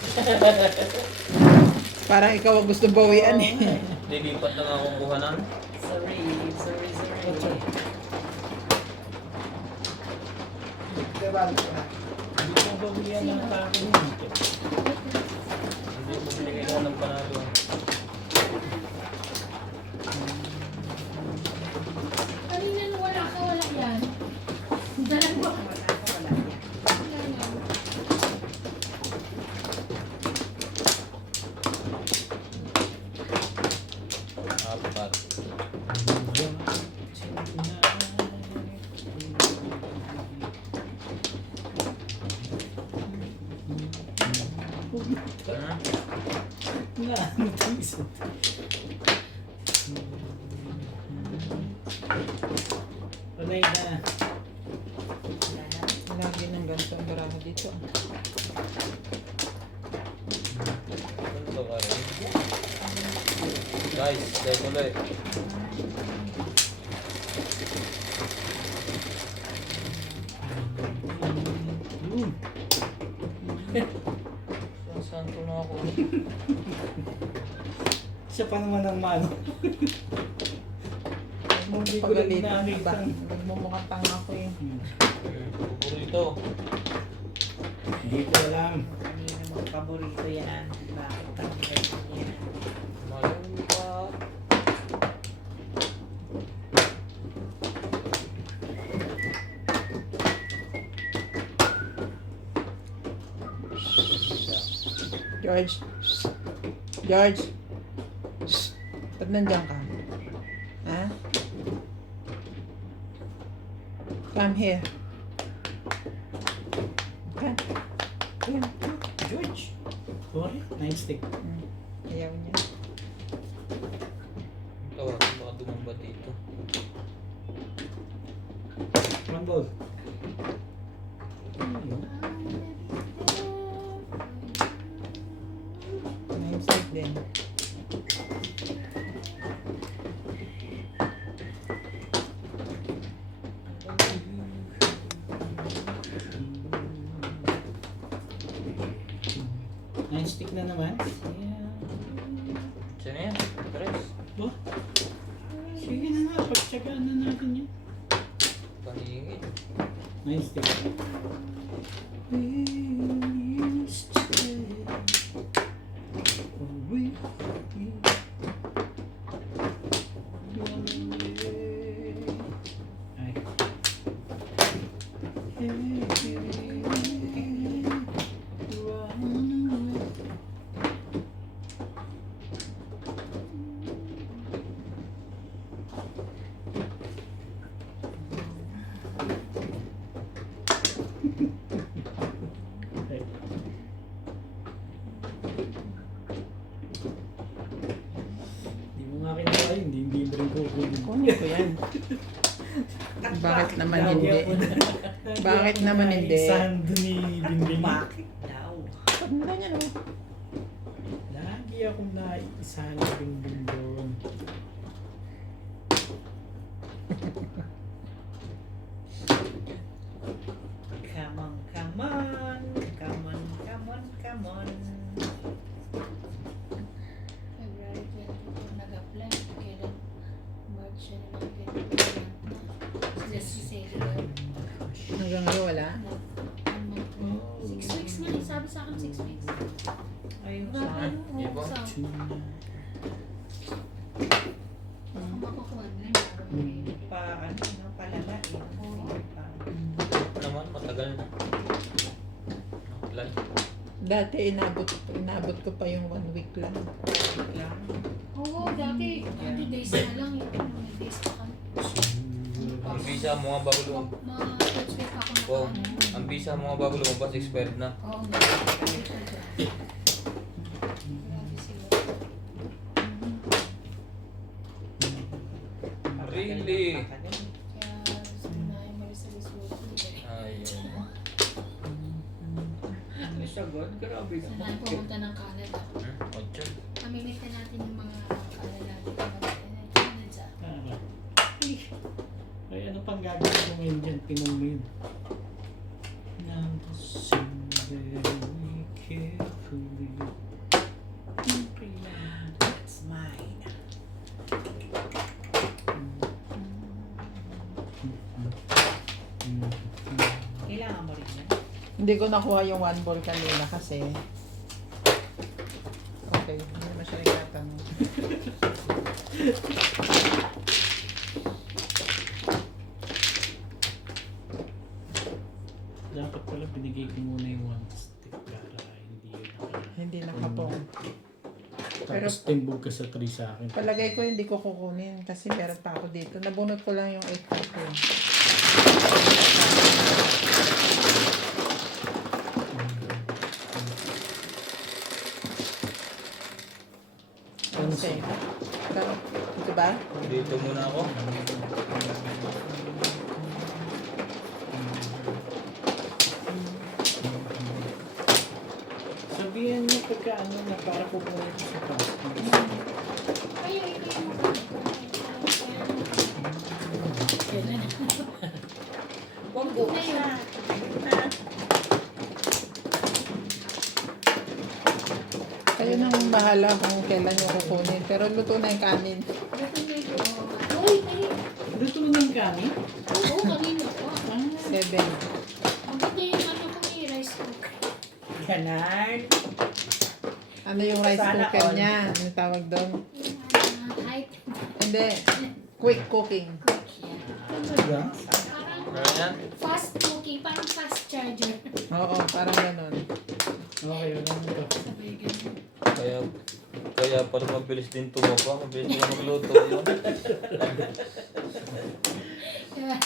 Parang ikaw ang gusto bawian eh. Lilipat na nga akong kuhanan. Sorry. Diba? Hindi ko bawian ng akin. Hindi mo binigay ko ng panalo. kanina nung wala ka, wala yan. Dalawa. Wala ko, wala yan. Wala yan. Apat. Hmm? Na, ano itong isa? Panay na. Lagi ng ganito ang drama dito. Ano ka rin? Guys, stay ulit. Yun. Saan ko na ako? Siya pa naman ang mano. Hindi ko Pagalit. lang nakita. Ba? Nagmumukhang tanga ko eh. Paborito. Hindi ko alam. Kanina mong paborito yan. Bakit tanggay yan? Malam pa. George. George. Ba't nandiyan ka? Ha? Come here. Come. Come. George. Sorry, 9 stick. Ayaw niya. Tawag, baka dumamba dito. Rumble. Ano? Namesake din. Nine stick na naman. Yeah. Saan yan? Tres. Bo? Sige na nga, pagtsagaan na natin yan. Paningin. 9 stick. Ay. Hindi mo nga kinuha yun, hindi mo rin kukunin. Kunin ko yan. Bakit naman hindi? Bakit naman hindi? Saan doon ni Bingbing? Bakit daw? Pagmula niya no? Lagi akong naiisa na Bingbing doon. Come on, come on. Come on, come on, come on. February 24 nag-apply. Kailan? March siya na nag-apply. Sila si Celia. Hanggang ngayon wala? 6 weeks nga. Sabi sa akin 6 weeks. Ayun Grabe, sa oo, Di ba? sa- Tuna. Kung makukuha na yun, parang may- pa, ano, no, palala eh. Pa. Naman, matagal na. Nakaplan. Dati inabot ko pa yung 1 week lang. Lang. Oo, dati 20 days na lang. Yung 20 days pa kami. Ang visa mo nga bago lumabas. Ma-touch pa ako na Oh, ano. ang visa mo nga bago lumabas, expired na. Oo, grabe sila. Really? Matagal. Kaya gusto na yung malis-alis Ayun. Ano siya, God? Grabe Gusto na yung pumunta ng Canada. Ocho. Mamimit na natin yung mga Canada dito. Canada. Tama. Ay, ano pang gagawin ko ngayon dyan? Tinan mo yun. Now listen very carefully. That's mine. Kailangan mo rin yan. Hindi ko nakuha yung 1 ball kanina kasi okay, hindi naman siya nagtatanong. Dapat pala binigay ko muna yung 1 stick para hindi yun Hindi nakapong. Pero Tapos timbog ka sa 3 sa akin. palagay ko hindi ko kukunin kasi meron pa ako dito. Nabunot ko lang yung 8 pack ko. Kasi, ito ba? Dito muna ako. Sabihan niyo pagka ano na para kukunin ko sa passport. Kaya ito yung kailan? Huwag buksan. Kayo nang bahala kung kailan nyo kukunin. Pero luto na yung kanin. Uy, ay! yung gamit? Oo, kanina po. 7. Maganda yung ano ko ni rice cooker. Ganon. Ano yung rice Sana cooker all. niya? Ano tawag doon? Yung height. Hindi. Quick cooking. Talaga? Parang Ano yan? fast cooking, parang fast charger. Oo, parang ganon. Okay, wala mo to. Sabay ganun. Kaya para mabilis din tumaba, mabilis din magluto yun. Kaya,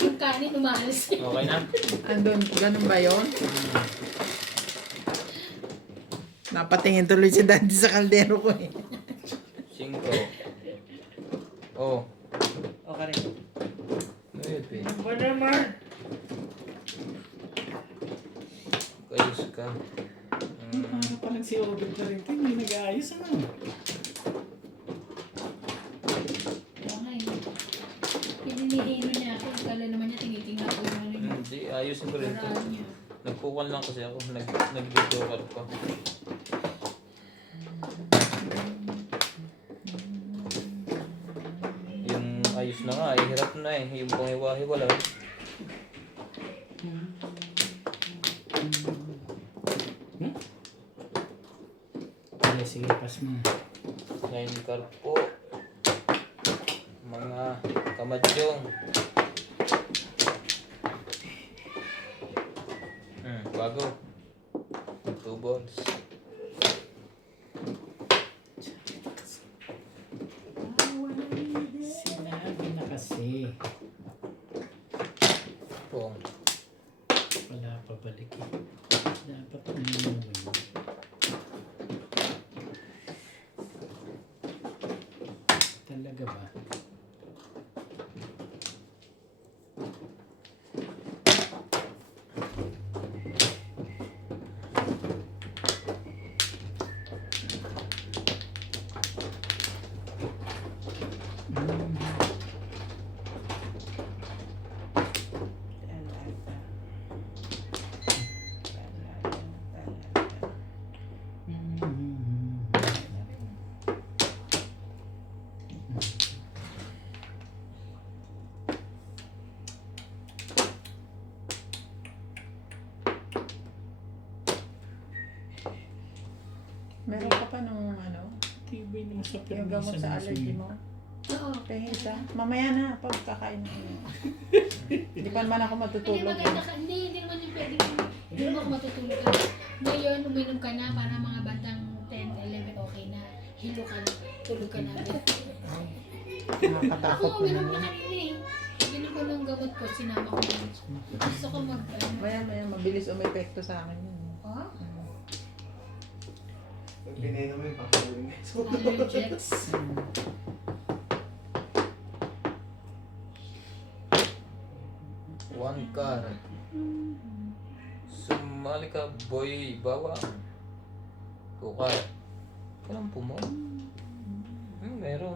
yung kanin umalis. Okay na? Andun, ganun ba yun? Napatingin tuloy si Daddy sa kaldero ko eh. 5. Oh. Okay rin. Maybe. Ba naman? Kayos ka. Ano palang si Obed na rin? Hindi nag-aayos ano? Kaya nga eh. Pininihino niya ako. Kala naman niya tinitingnan ko yung ano niya. Hindi, ayos ko rin. Paraan niya. Nagkukan lang kasi ako. Nag-video pa. Yung ayos na nga, hirap na eh. Yung panghiwa-hiwala. Okay, sige, pass mo. 9 car po. Mga kamadyong. Bago. 2 balls. Sinabi na kasi. Pong. Wala pa balik eh. Dapat uminom mo. Talaga ba? Meron ka pa nung ano, Tibay naman sa yung gamot sa allergy mo. Oo. Pengi isa. Mamaya na, pagkakain mo. Hindi pa naman ako Hindi matutulog. maganda ka. Hindi naman yung pwede. Hindi naman ako matutulog ka. Ngayon, uminom ka na para mga bandang 10, 11, okay na. Hilo ka na. Tulog ka na. Nakakatakot Ako, uminom naman. na kanina eh. Ginom ko ng gamot ko, sinama ko na. Gusto ko mag... Maya, mabilis umepekto sa akin yun. Oh? Pag pinainom mo yung papawin mo. Allergics. 1 car. Sumali ka, boy, bawang. Kukar. Walang pumo. Meron.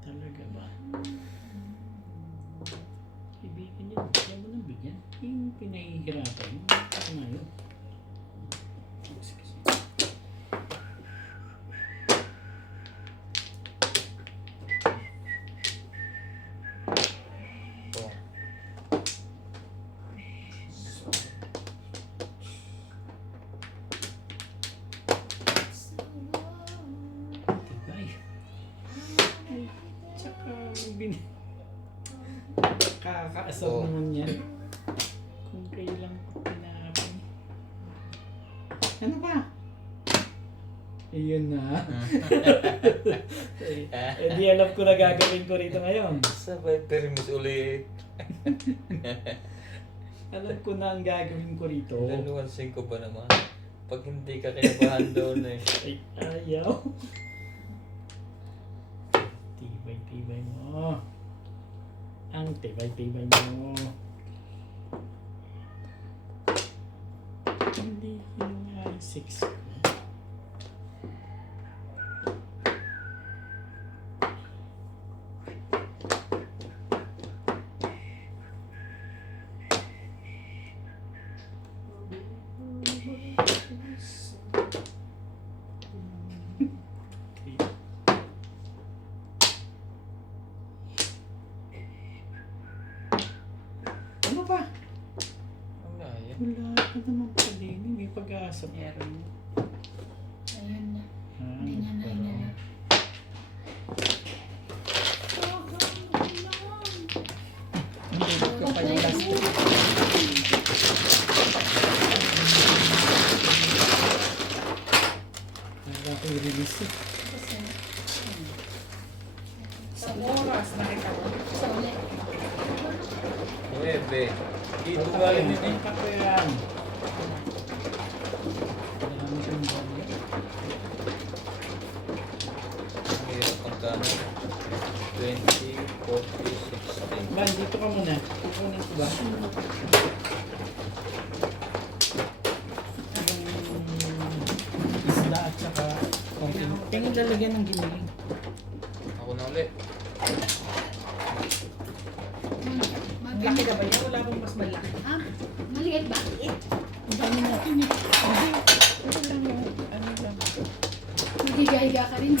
Talaga ba? Kaibigan niya, kaya mo nang bigyan. Yung pinahihirapan mo. Ano nga yun? Sige, sige. Pong. Tibay. Ay, tsaka kakaasar Oo. naman yan. Kung kailang pinapay. Ano ba? Ayun na. Di alam ko na gagawin ko rito ngayon. Sabay permis uli. Alam ko na ang gagawin ko rito. Laluan 5 ba naman? Pag hindi ka kinabahan doon eh. Ay, ayaw. Tibay-tibay mo. Ang tibay-tibay mo. Hindi yun nga 6. Bakit naman pala din? May pag-asa. Meron. Ayun na. Ah, Hindi niya na pero- inala. Hindi ko pa yung last. Wala ko i-release eh. Sa oras, nakita ko. Sa ulit. 9. Dito galing yun eh. Kape yan. Marami kang bagay. Ang hirap pagkano. 20, 40, 60. Ba, dito ka muna. Kukunin ko ba? Yung isda at saka konting. Tingin lalagyan ng giniling. Ako na ulit. Ang laki na ba yan? Wala akong mas malaki. Ah, maliit ba? Ang dami natin eh. Ano lang yun? Ano lang? Magigahiga ka rin.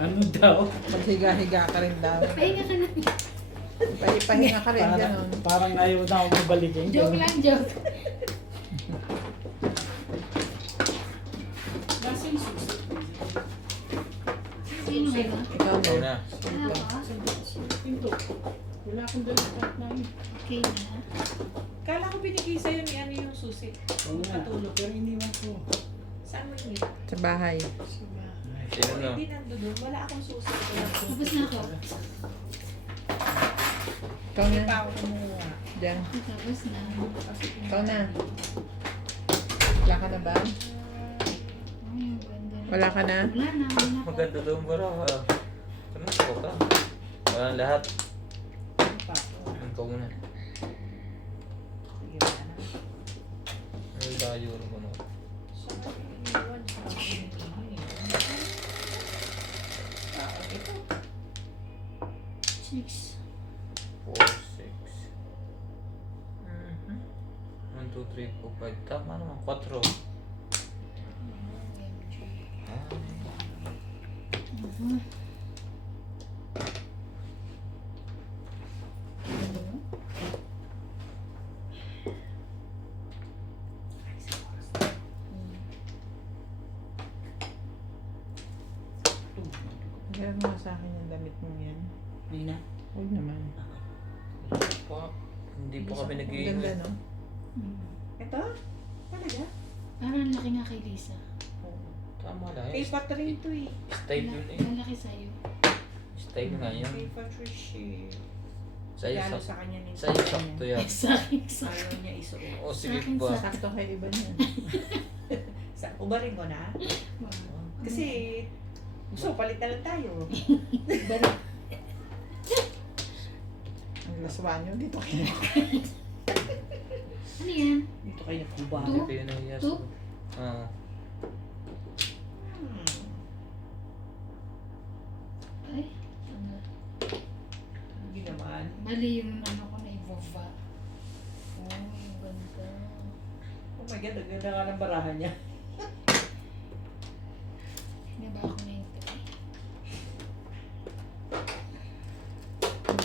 Ano daw? Maghiga-higa ka rin daw. Pahinga ka na. Pahinga ka rin, gano'n. Parang ayaw na akong babalikin. Joke lang, joke. Nasa yung susi. Sino nga? Ikaw Ikaw na. na. Ano ka? Pinto. Wala akong dala kahit na yun. Okay na. Kala ko binigay sa'yo ni ano yung susi. Oo nga. Patulog. Pero iniwan ko. Saan mo yun? Sa bahay. Sino na? Hindi nandun. Wala akong susi. Ito lang susi. Tapos na ako. Ikaw Hindi na. pa ako kumuha. Diyan. Tapos na. Ikaw na. Wala ka na ba? Ay, ang ganda. Wala ka na? Wala na, wala na. Maganda daw ang bara. Ano ko ka? Walang lahat. Hindi pa ako. Ikaw muna. Sige na. Ano tayo mo na? Saan ko iniwan? Saan ko iniwan? Ito. 6. 4, 6. 1, 2, 3, 4, 5. Tama naman. 4. Meron mo sa akin yung damit mo yan. Hindi na. Huwag naman. Hindi pa kami Ang nag-iingat. ganda, no? Ito? Talaga? Parang laki nga kay Lisa. Tama lang. Kay Patrin to eh. Style yun eh. Malaki sa'yo. Style nga yun. Kay Patricia. Sa'yo Lalo sakto. sa kanya nito. Sa'yo sakto yan. Sa akin, sa Ayaw niya isuot. O sige Sa akin, pa. Sakto kay iba niyan. Ubarin ko na. Wow. Kasi gusto, palit na lang tayo. Balik. Ang laswa nyo dito kayo. Ano yan? Dito kayo nagkuba. Two? Ito yun ang yes. Two? Oo. Ay, ano? Hindi naman. Mali yung ano ko na ibova. Oh, yung ganda. Oh my God, ang ganda nga ng barahan niya. Hinaba ako na yung tabi.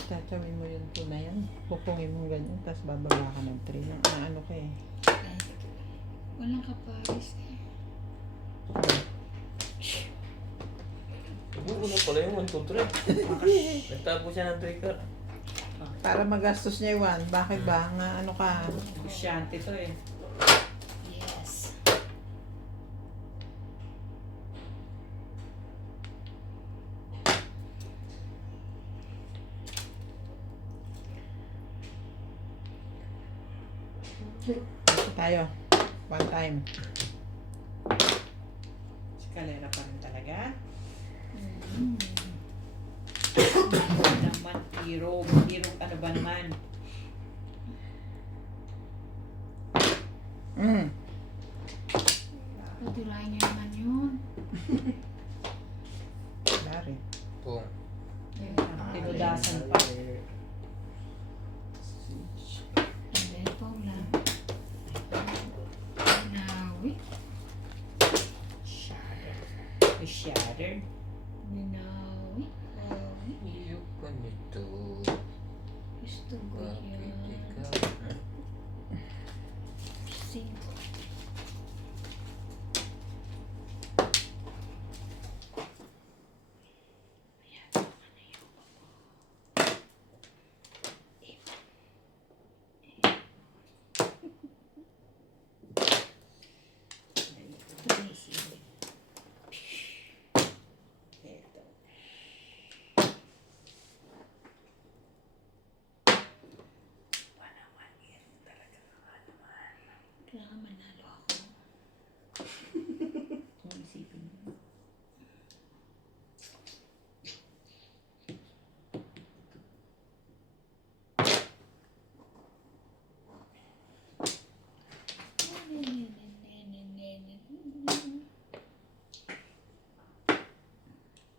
Tatawin mo yung tuna yan. Pupungin mo ganyan. Tapos bababa ka ng tray. Ano ka eh. Ay, walang kaparis eh. Buo na pala yung 1, 2, 3. Nagtapo siya ng trigger. Para magastos niya Iwan. Bakit ba? Nga ano ka? Kusyante to eh. Yes. Ito tayo. One time. Si Kalera pa rin talaga. Mm. Ano naman, hero. Hero ano ba naman? Mm. Patulain niya naman yun. Dari. Boom. Tinudasan pa. And then, Paula. Nawi. Shattered. Nawi. Nawi. Iyo ka nito. Gusto ko Bakit yan. ikaw?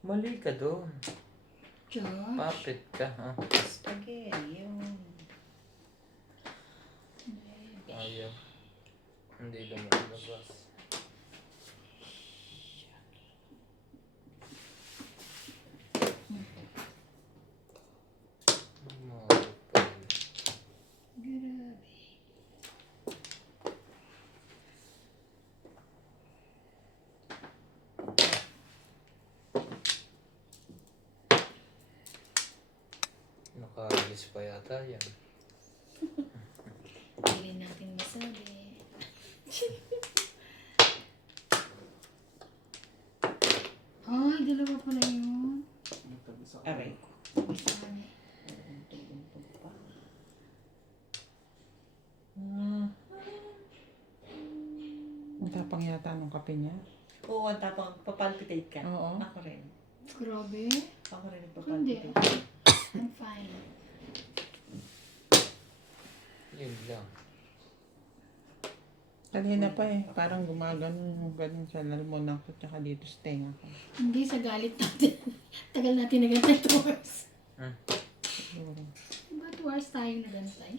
Mali ka doon. Josh. Papit ka, ha? Spaghetti, yun. Ayaw. Hindi lumalabas. Mahal. Grabe. Nakaalis pa yata yan. Hindi natin masabi. Ay, dalawa pala yun. Aray. Isang. Untog-untog pa. Ang tapang yata nung kape niya. Oo, ang tapang papalpitate ka. Oo. Ako rin. Grabe. Ako rin Hindi. nagpapalpitate. I'm fine. Yun lang. Kanina pa eh, parang gumaganon sa lalmunan ko tsaka dito sa tenga ko. Hindi sa galit natin. Tagal natin nagantay 2 hours. Siguro. Diba 2 hours tayong nagantay?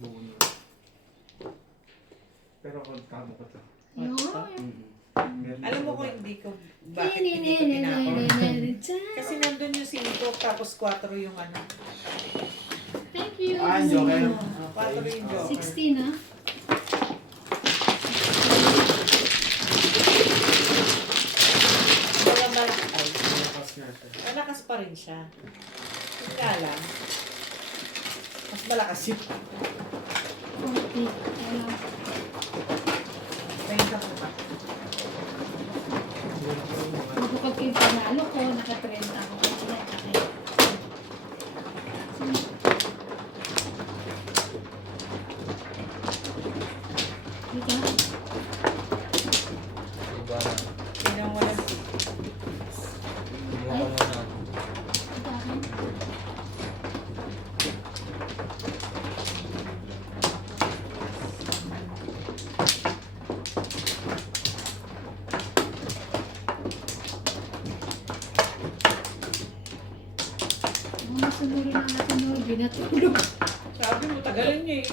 Buno. Pero kontamo ko to. Yun. Alam mo kung hindi ko, bakit hindi ko tinapon? Kasi nandun yung 5, tapos 4 yung ano. Thank you. Ah, joker. 4 yung joker. 16 ah. Wala malakas. Ay, Malakas nga siya. malakas pa rin siya. Hindi nga lang. Mas malakas yun. 40. Alam. May isa ko pa. Bago pag yung panalo ko, naka-30 ako. Kaya okay. Dito. Diba na? Yun ang walang Kumuha ka muna. Dito ako. Mga sunurin na natin no, binatulog. Sabi mo, tagalin niya eh.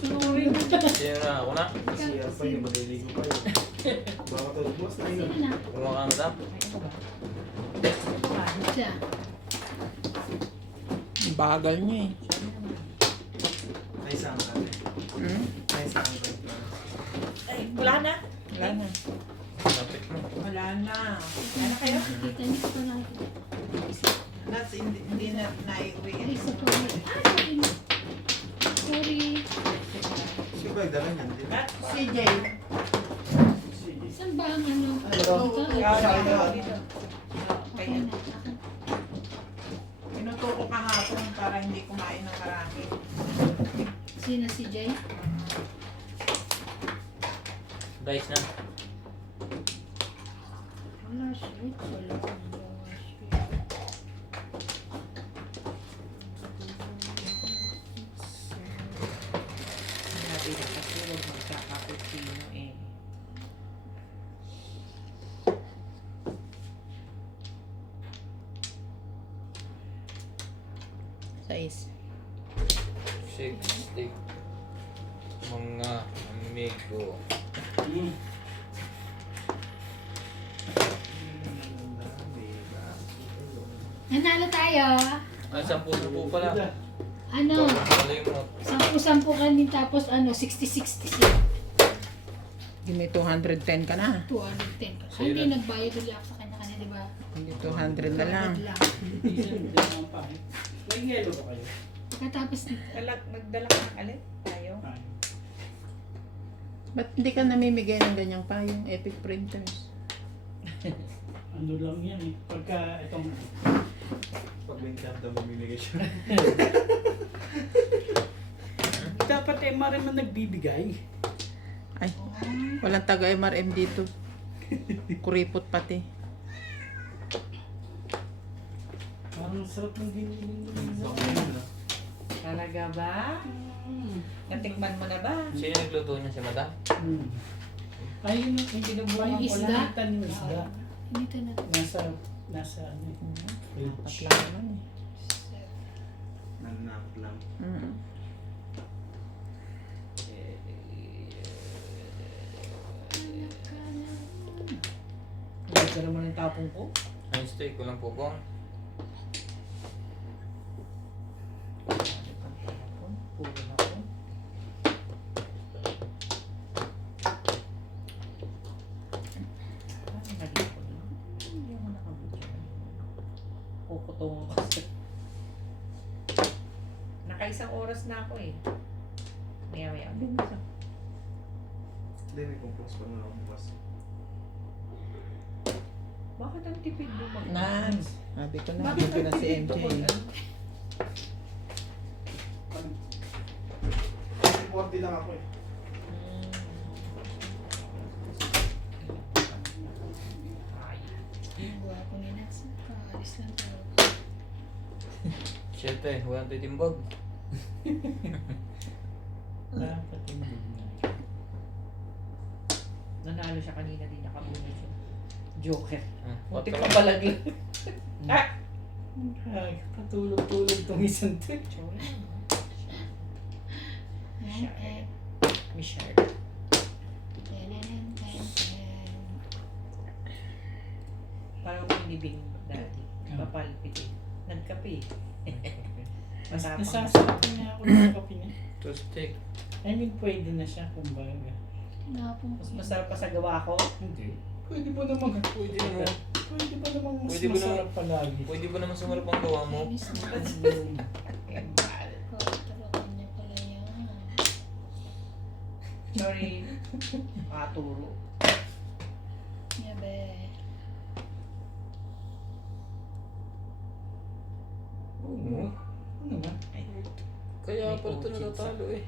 Sunurin mo. Sino na? Ako na? Siya pa yun, maliligo pa yun. Baka to, boss na yun. Sino na? Kumuha ka na. Siya. Ang bagal niya eh. May isang ano. May isang ano. Ay, wala na. Wala na. Lapit mo. Wala na. Ano kayo? Kita niyo pa natin. Nuts, hindi na naiuwi. Ay, sa sorry. Ah, sorry. Sorry. Siya ba yung dala niyan? Di ba? At, CJ. Saan ba ang ano? Dito. dito. Okay Kaya, na. Akin. Pinuto ko kahapon para hindi kumain ng marami. Sino si Jay? Guys na. Wala shit. Wala shit. Sabi na kasi huwag magkakapuchino eh. Sais. 60. Mga amigo. Nanalo tayo. Ay, 10 pala. Ano? Kalimot. 10 kanin tapos ano, 60-60 siya. Yung may 210 ka na. 210 ka. Sa'yo Hindi, na. nagbayad ulit ako sa kanya-kanya, di ba? Hindi 200 na lang. 200 lang. May yelo ba kayo? Pagkatapos nito, Nagdala ka ng alin? Tayo? Ba't hindi ka namimigay ng ganyang payong Epic Printers? Ano lang yan eh. Pagka itong Pag may kanta, mamimigay siya. dapat MRM ang nagbibigay. Ay, walang taga MRM dito. Kuripot pati. Parang sarap ng ganyan. Baka yun na. Talaga ba? Natikman mo na ba? Sino nagluto niya si madam? Ayun, Yung yung binubuhan ko isda? lang. Palitan yung isda. Dito na. Nasa ano eh. Apat Fridge. lang naman eh. Nanak lang. Lagyan naman ng tapong ko. Ang steak ko lang po bang. Puro na po. Hindi ako nakabudyo. Kukutungo kasi. Nakaisang oras na ako eh. Maya-maya. Hindi, may compose pa naman ako bukas. Bakit ang tipid mo mag- Nice. Sabi ko na, Bakit dito na ang si tipid MJ. mo mag- 40 lang ako eh. Ang gwapo ni Nats. Kaalis lang tayo. Siyete, walang titimbag. Dapat yung ganyan. Nanalo siya kanina din nakabunod siya. Joker. Munti Patro. pa balaglag. Ay, patulog-tulog tong isang trip. Yan. Michelle. Tenen. Parang binibing dati. Papalpit eh. Nagkape eh. Matapang. Nasasaktan niya ako ng kape niya. Ito steak. I mean, pwede na siya kumbaga. Tinapon ko Mas yun. masarap pa sa gawa ko. Hindi. Pwede ba namang, Pwede naman. pwede ba namang mas Pwede ba masarap palagi? Pwede ba naman sumarap ang gawa mo? Miss na. Kembal. Tulukan niya pala yan. Sorry. Katuro. Yabe. Oo. Ano naman? Kaya May pala ito coaching natatalo eh.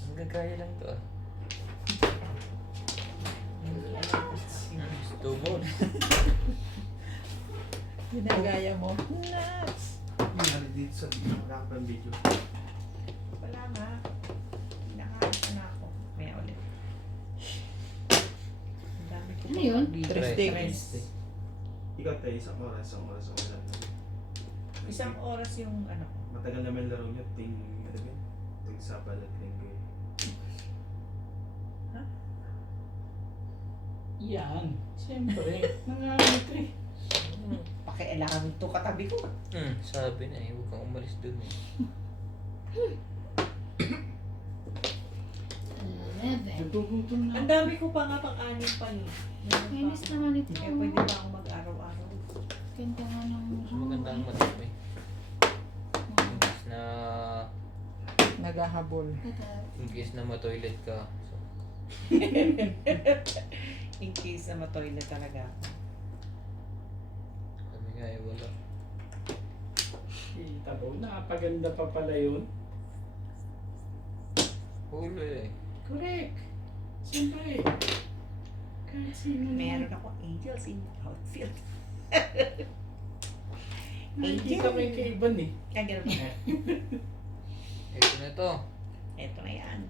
Ang gagaya lang to ah. Stubod. Ginagaya mo. Nuts! Nangyari dito sa nakapang video. Wala nga. Nakain na ako. Kaya ulit. Ang dami ko Ano pang yun? video. Tres Tres. Ikaw tayo, isang oras ako lang. Isang oras yung ano. Matagal naman laro niyo, ting, ano ba? Ting Sabado at Linggo. Yan. Siyempre. Nangangat eh. Pakialam to katabi ko. Sabi na eh, huwag kang umalis dun eh. 11. Nagugutom na. Ang dami ko pa nga pang-anim pa eh. Kainis naman ito. Eh, pwede ba akong mag-araw-araw? Ganda nga ng Mas maganda ang matip eh. Imbis na, Naghahabol. imbis na ma-toilet ka. So, In case na ma-toilet talaga. kami nga eh, wala. Kita mo, napaganda pa pala yun. Huli eh. Correct. Siyempre. Kahit sino Meron ako angels in outfield. Nakikita ko yung kaiban eh. Kaya ganun ba? Ito na to. Eto na yan.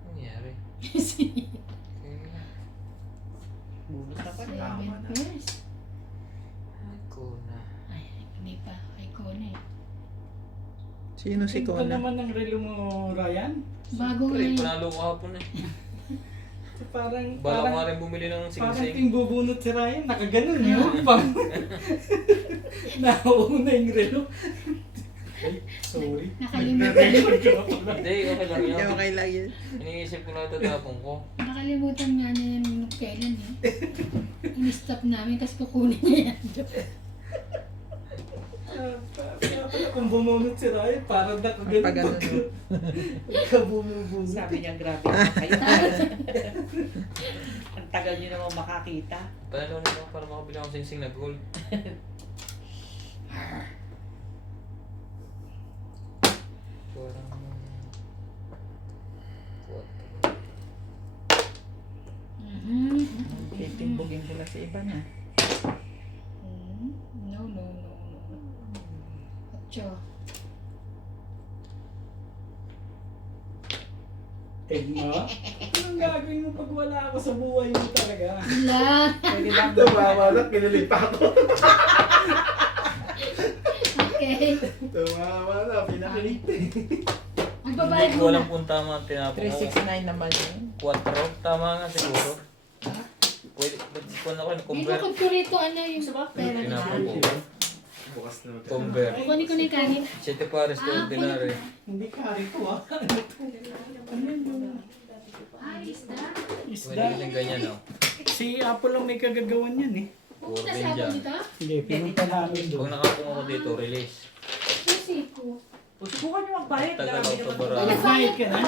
Ano nangyari? Kaya nga. Bunot na pa rin. Tama na. Yes. Ako na. Ay, hindi pa. Ay, Kone. Sino si Ito Kona? naman ang relo mo, Ryan. Bago Pre, ngayon. panalo ko hapon eh. Parang, Bala ko nga parang, rin bumili ng parang sing-sing. ting bubunot si Ryan. Nakaganon yun. Pang nauna yung relo. Ay, sorry. Nakalimutan. Hindi, okay lang Hindi, yun. okay lang yun. Iniisip ko lang tatapong ko. Nakalimutan nga niya yan nung kailan eh. In-stop namin kasi kukunin niya yan. Kaya pala kung bumunot si Ryan, parang nakaganon. Pagano. Pagka bumubunot. Sabi niya, grabe naman kayo. Ang tagal niyo naman makakita. Panalo na lang para makabili akong sing-sing na gold. Parang... Mhm. Titimbugin ko na si Iba na. No. Ocho. Egma? Anong gagawin mo pag wala ako sa buhay mo talaga? Wala. Pwede lang Tumawa na, kinilig pa ako. Okay. Tumawa na, pinakilig. Magbabayad Hindi ko muna. alam kung tama ang tinapon ko. 369 naman yun. 4, tama nga siguro. Pwede ko na ako Dito convert. kung kurito, ano yung pera na. Tinapon ko. Bukas na. Convert. Kukunin ko na yung kanin. 7 pares ko ordinary. Hindi kari to ah. Ano yung Isda. Pwede isda? din ganyan, no? Si Apple lang may kagagawan yan eh. Pupunta Puro sa din dyan. ako dito? Hindi, pinunta namin Pag doon. nakapong ako dito, release. Kasi ko. O, subukan nyo magbayad. Tagal Grabe ako naman. sobra. Ay, Nagbayad ka na?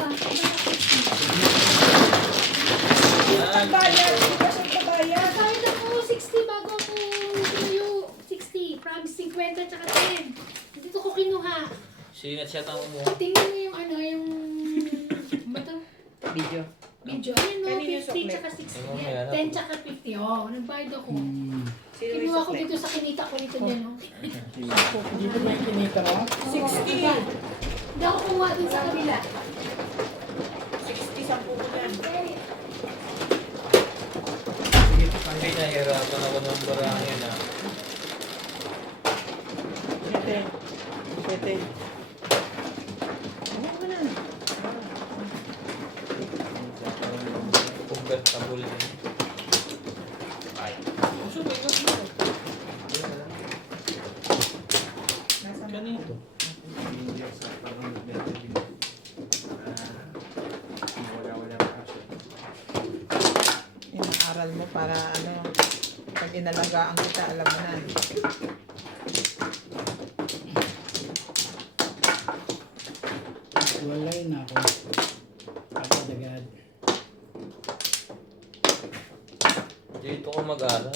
Magbayad! Hindi ka siya magbayad. Nagbayad ako 60 bago ako tumayo. 60. Promise 50 tsaka 10. Dito ko kinuha. Sinat siya tamo mo. Tingnan mo yung ano, yung... Ano ba to? Video. Video. Ayun no, Kanino yung 50 sukli? tsaka 60. Ay, mamaya na. 10 tsaka 50. Oh, nagbayad ako. Sino yung Kinuha ko sukli? dito sa kinita ko dito din, no? Dito ba yung kinita mo? 60. Hindi ako kumuha dun sa kabila. 60, 10 ko yan. Hindi nahihirapan ako ng barangin, ha? Pwede. Pwede. Ano ba na? Convertible din. Nasa Ganito. Hindi ako sa parang nag-netting. Wala pa siya. Inaaral mo para ano, pag inalagaan kita, alam mo na. Walay na ako. Agad-agad. Dito ko mag-aral.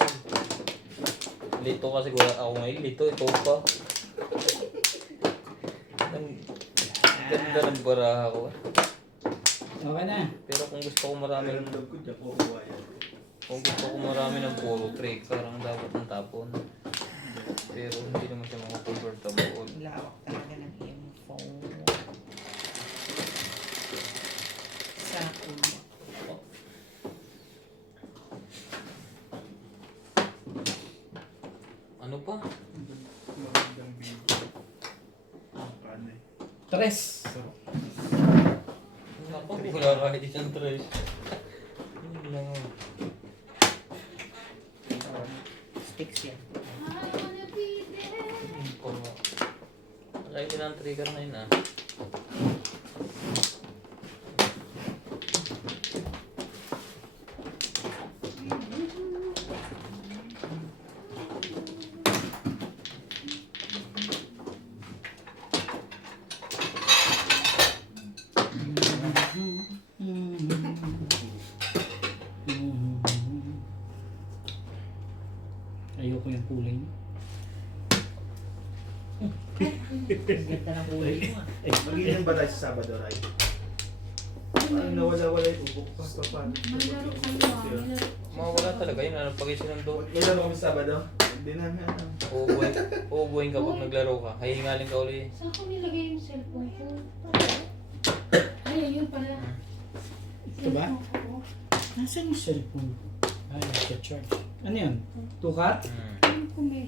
Lito kasi wala ako ngayon. Lito, ito pa. Ang ganda ng baraha ko. Okay na. Pero kung gusto ko marami Pero ng log ko dyan, kukuha yan. kung gusto ko marami ng puro trick, parang dapat ng tapon. Pero hindi naman siya mga convertible. lawak talaga ng iyong phone. Sa ulo. Ano pa? Magandang video. Paano eh? Tres. Ako, wala kahit isang tres. Yun lang oh. Sticks yan. I wanna be there. Yun po. Nakailan ang trigger na yun ah. Ayoko yung kulay niya. Ganda ng kulay mo ah. Mag-inom ba tayo sa Sabado, Ray? Parang nawala-wala yung ubok pa. Paano? Malaro kayo ah. Malaro. Mawala talaga yun. Ano pag isinundo? Naglaro kami sa Sabado? Hindi na nga. Uubuhin ka pag naglaro ka. Hihingalin ka uli. Saan ko nilagay yung cellphone ko? Ay, ayun pala. Ito ba? Cellphone ko. Nasaan yung cellphone? Ay, nasa-charge. Ano yun? Tukat? Ayun ko may...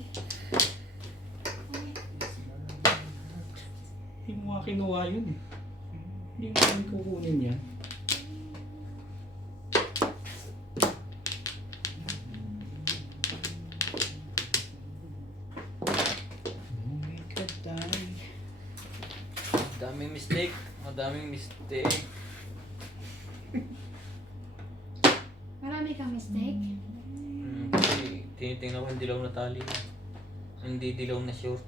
Hindi mo nga kinuha yun eh. Hindi mo kami kukunin yan. Make a die. Daming mistake. Madaming mistake. Marami kang mistake. Kasi tinitingnan ko yung dilaw na tali. Hindi dilaw na short.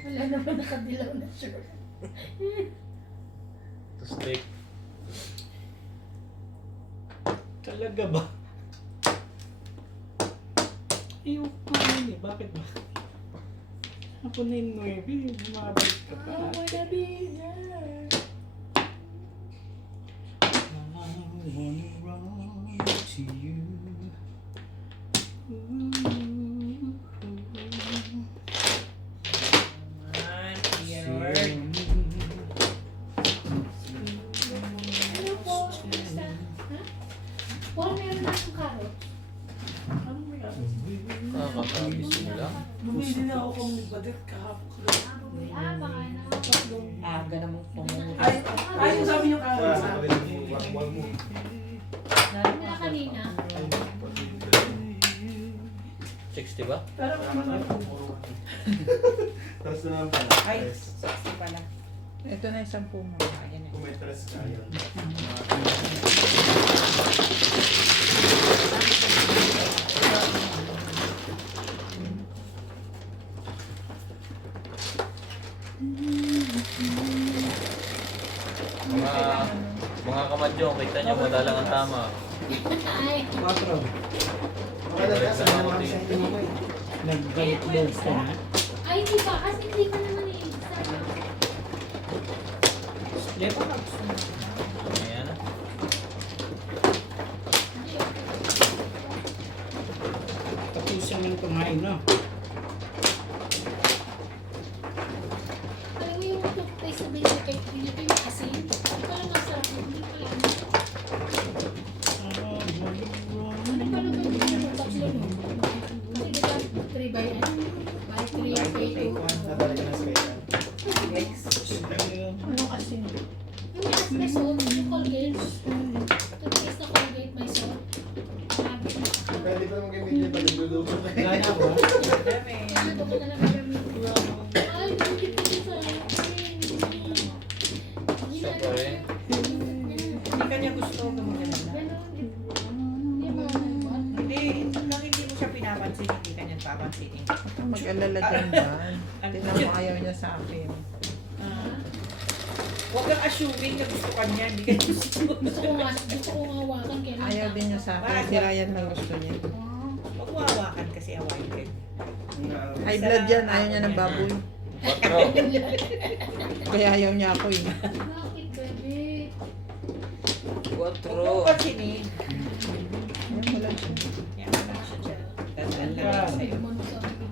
Wala naman nakadilaw na shirt. To stick. Talaga ba? Ayoko pa yun eh. Bakit ba? Ako na yung 9. Bumabalik ka pa. I wanna be there. I wanna run Yun lang. Bumili na ako kung nagbadet kahapon. Baka na. Aga namang pumunta. Ay, yung sabi niyo kahapon sa akin. Wag mo. Dami na kanina. 60 ba? Pero naman ako. Tapos na naman pala. Ay, Yes. 60 pala. Ito na yung 10 mo. Ayan na. Kung may tres ka, yan. Mga kamadyong, kita nyo, madalang ang tama. Ay, 4. Makalaga sa mga mga siya mo eh. Nagbalik load ka na. ay, di ba? Kasi hindi ka naman eh. Lepo ka. Ayan na. Tapos naman kumain, no? Alam mo yung toothpaste na binili ko yung asin? Hindi pala masarap. Hindi pala. Ano pa naman yung tatlo no? Kasi diba 3 by ano? By 3 By by 2. Nadali ka na sa kaya. Next. Ano kasi? Yung may salt, yung Colgate. Toothpaste na Colgate may salt. Sabi na. Pwede pa naman gamitin yung pag-luluto ka. Wala na ako, ha? Dami. Ano ko na lang gagamitin? Ay, hindi ko sa akin. Siya pa rin. Hindi kanya gusto gumagana na. Hindi mo naman. Hindi, lang hindi mo siya pinapansin, hindi kanya papansinin. Huwag kang mag-alala dyan ba? Tingnan mo ayaw niya sa akin. Huwag kang assuming na gusto kanya, hindi kanya gusto. Gusto ko nga hawakan kailan. Ayaw din niya sa akin. Si Ryan lang gusto niya. Huwag mo hawakan kasi awayin ka. High blood yan. Ayaw niya ng baboy. 4. Kaya ayaw niya ako eh. Bakit, baby? 4. Huwag mo pansinin. Ayaw mo lang siya. Yan na lang siya dyan. Dadaan lang yan sa'yo. Manok sa akin.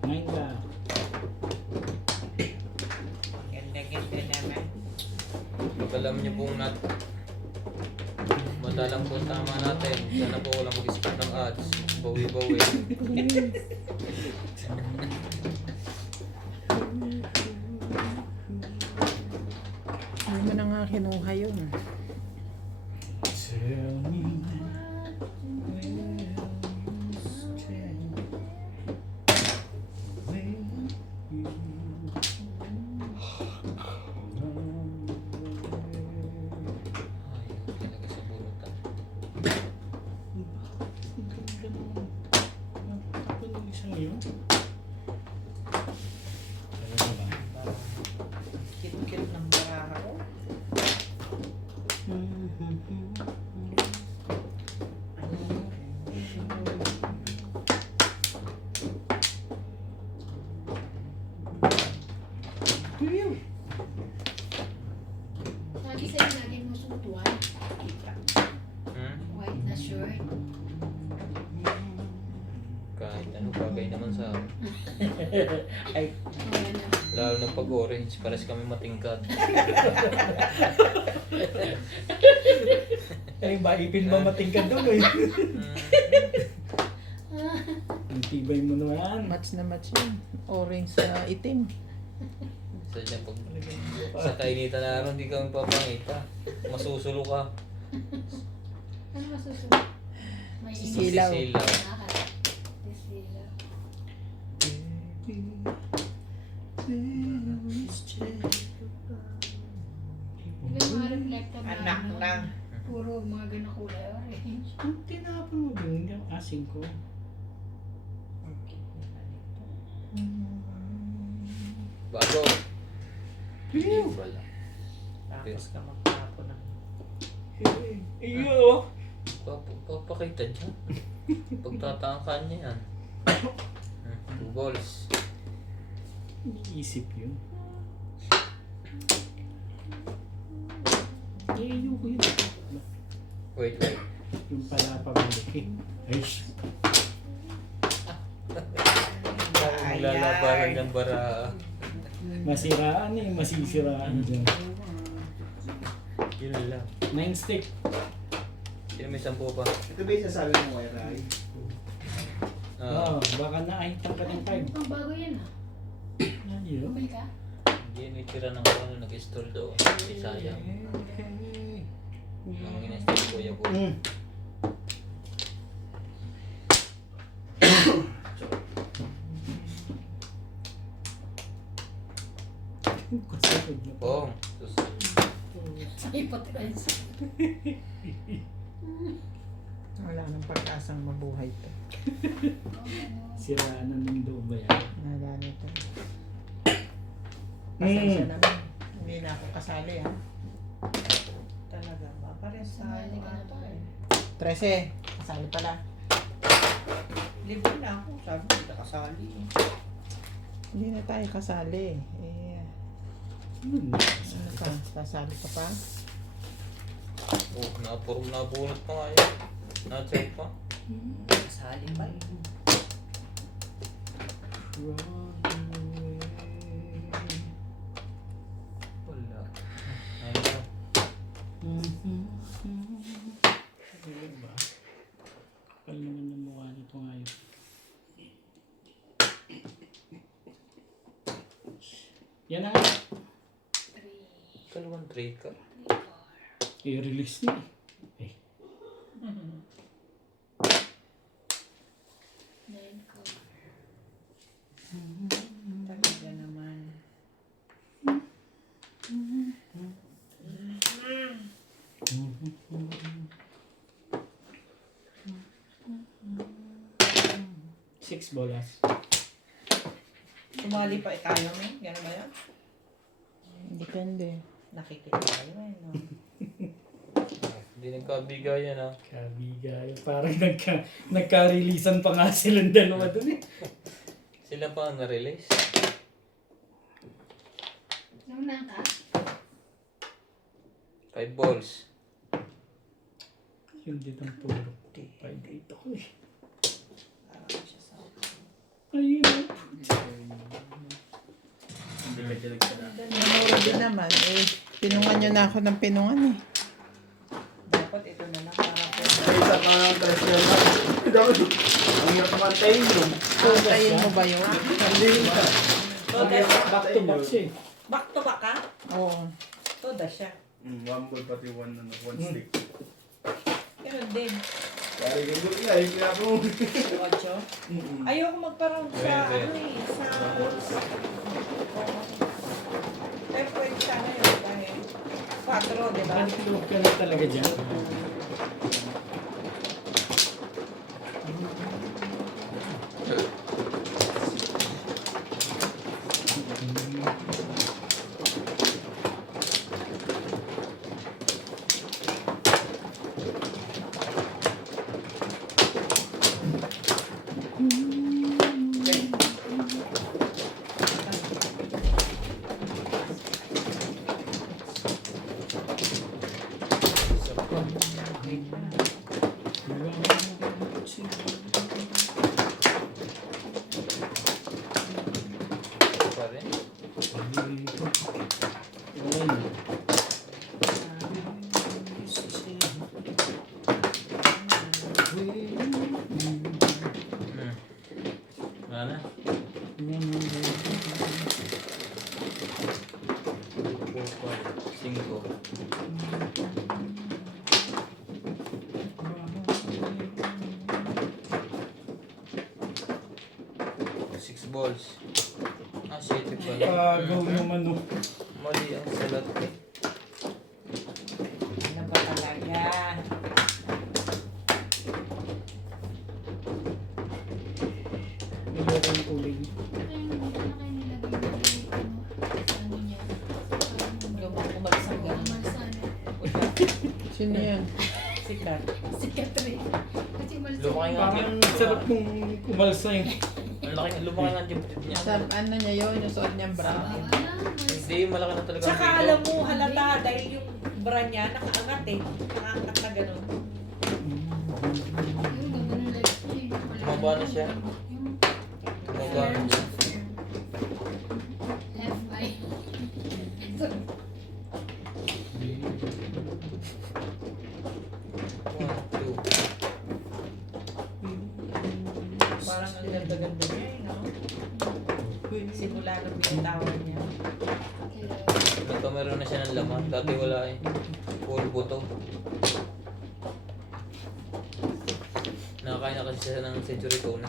Kumain ka. Ganda naman. Pag alam niyo pong madalang po ang tama natin. Sana po walang mag-skip ng ads. Bawi-bawi. Hindi mo na nga kinuha yun. Tell me Ay, talaga sa bunutan. Ako nung isang yun. Ano ba? Cute-cute ng baraha ko. Lagi sa'yo lagi mo sutuan. White na shirt. Kahit ano bagay naman sa akin. Ay, Ayan na. Lalo na pag orange, pares kami matingkad. ay ba, ipin ba matingkad doon eh? Ang tibay mo naman. Match na match yun. Orange sa itim. Sa dyan, pag sa kainitan na araw, hindi kami papangita. Masusulo ka. Ano masusunod? May Sisilaw. Sisilaw. Sisilaw. Ilang mga reflector na Anak ano, lang. puro mga ganang kulay orange. Ang tinapon mo doon, hindi ang asin ko. Bago. Wala. Tapos ka magtapo ng Iyo oh. Papakita dyan. Pagtatangkan niya yan. 2 balls. Iniisip yun. Ayoko yun. Wait. Yung pala pabalik eh. Ay, Maglalabanan ng bara. masiraan eh, masisiraan dyan. Yun lang. 9 stick. Sino may 10 pa? Ito ba yung sasabi mo kay Rai? Ah, Baka naahitan ka ng 5. Mukhang bago yan ah. Ayun. Bumili ka? hindi nitira ng ano, nag-install daw. Hindi sayang. Ang in-install ko yung Mm. Kasagod na po. Pong. Sus. Sa hypothesis. Wala nang pag-asang mabuhay to. Siraan na ng loob ba yan? Wala nito. Pasensya naman. Hindi na ako kasali ha. Talaga ba? Parehas sa Sumali ka na ano ba? eh. 13. Kasali pala. Libre na ako. Sabi ko, hindi kasali. Hindi na tayo kasali. Hmm. Ano pa? Kasali ka pa? Oh, nabunot pa nga yun. Na-check pa. Kasali pa eh. Wala. Ayun. Ano ba? Kapal naman ng mukha nito ngayon. Yan na nga. 3, Kalawang trade ka. 4. I-release na eh. 9 ko. Talaga naman. Six bolas. Sumali pa tayo, men? Gano'n ba yan? Depende. Nakikita tayo eh, no? Hindi nagkabigayan ah. Kabigay. Parang nagka-releasean pa nga silang dalawa dun eh. Sila pa ang na-release. Naunahan ka? 5 balls. Yung dito ang puro. 5-8 ako eh. Parang siya sa... Ayun. Hindi ka dyan nagsadaan. Namura din naman. Pinungan nyo na ako ng pinungan eh. Dapat ito na lang para po. Ay, isa pa nga ang test niya na. Ang hirap naman tayo yun. Tuntayin mo ba yun? Hindi ba? Back to back siya eh. Back to back ka? Oo. Toda siya. One ball pati one stick. Ganun din. Kaya ganyan niya, yung kaya po. Ocho. Ayoko magparang sa Pwede. ano eh, sa rules. Pero pwede sana yun dahil 4, di ba? Balik-loob ka na talaga dyan. Isa pa. Isa pa rin. Hmm. Wala na. 5. 6 balls. Ah, 7 pala. Pagaw naman oh. Mali ang salat eh. Ano ba talaga? Niloko yung uling. Ito yung dito na kayo nilagay na sa ano niya. Lumang kumalsang ganun. Malsana. Sino yan? Sikat. Si Catherine. Kasi malsana. Lumaki nga. Parang sarap mong umalsa yung Ang laki, lumaki nga yung dibdib niya. Sa ano niya yun? Yung suot niyang brown. Hindi, malaki na talaga. Tsaka ang video. alam mo, halata dahil yung bra niya nakaangat eh. Nakaangat na ganun. Tumaba na siya. Tumaba na siya. FI. Wow. ganda-ganda niya eh, no? Simula nung binitawan niya. Nagkameron na siya ng laman. Dati wala eh. Full buto. Nakakain na kasi siya ng century tuna.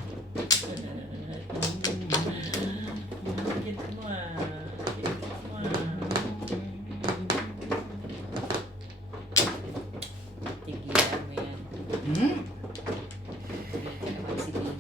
Kit mo ah. Kit mo ah. Tigilan mo yan. Hmm? Hindi ka naman si Dino.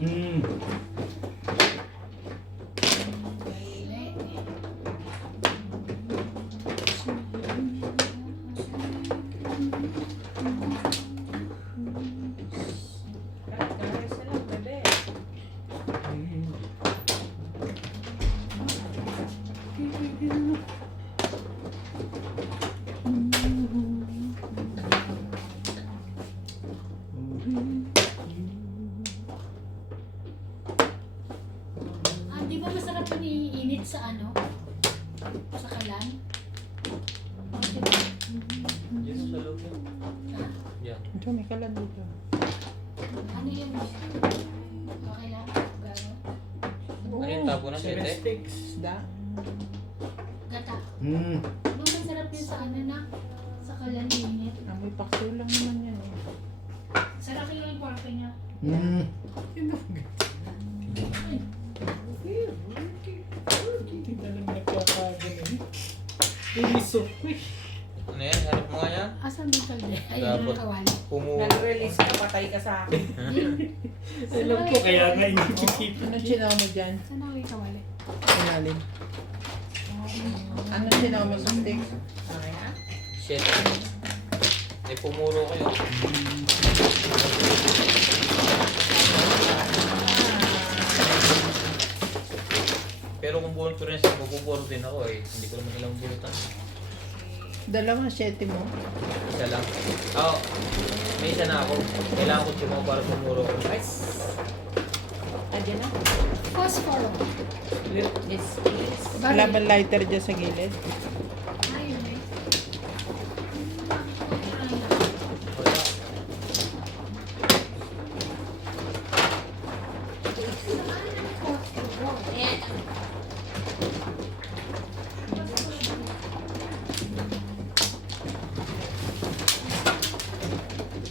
Hmm. Kahit sa lang, bebe. Ah, di ba masarap yung iinit sa ano? Sa kalan? Oh, di ba? Yan sa loob yan. Yan. Ito, may kalan dito. Ano yung okay lang? Gano'n? Ano yung tapo na Seven sete? sticks. Isda. Gata. Hmm. Diba masarap yung sa ano na? Sa kalan init. Amoy pakso lang naman yan eh. Sarap yung kwarto niya. Hmm. Hindi na lang nagkakagano. Iniso. Uy. Ano yan? Harap mo nga yan? Asan ba kalde? Ay, Dapat. yung kawali. Pumuro. Nag-release ka, patay ka sa akin. Alam ko kaya nga inisip. Anong chinaw mo dyan? Saan ako yung kawali? Ilalim. Anong chinaw mo sa sticks? Okay na? Shit. Eh, pumuro kayo. Pero kung buwan ko rin siya, magpupuro din ako eh. Hindi ko naman ilang bulutan. Dalawang sete mo. Isa lang. Oo. May isa na ako. Kailangan ko siya para pumuro ko. Ay, Adyan na. Phosphoro. Yes, please. Wala bang lighter dyan sa gilid?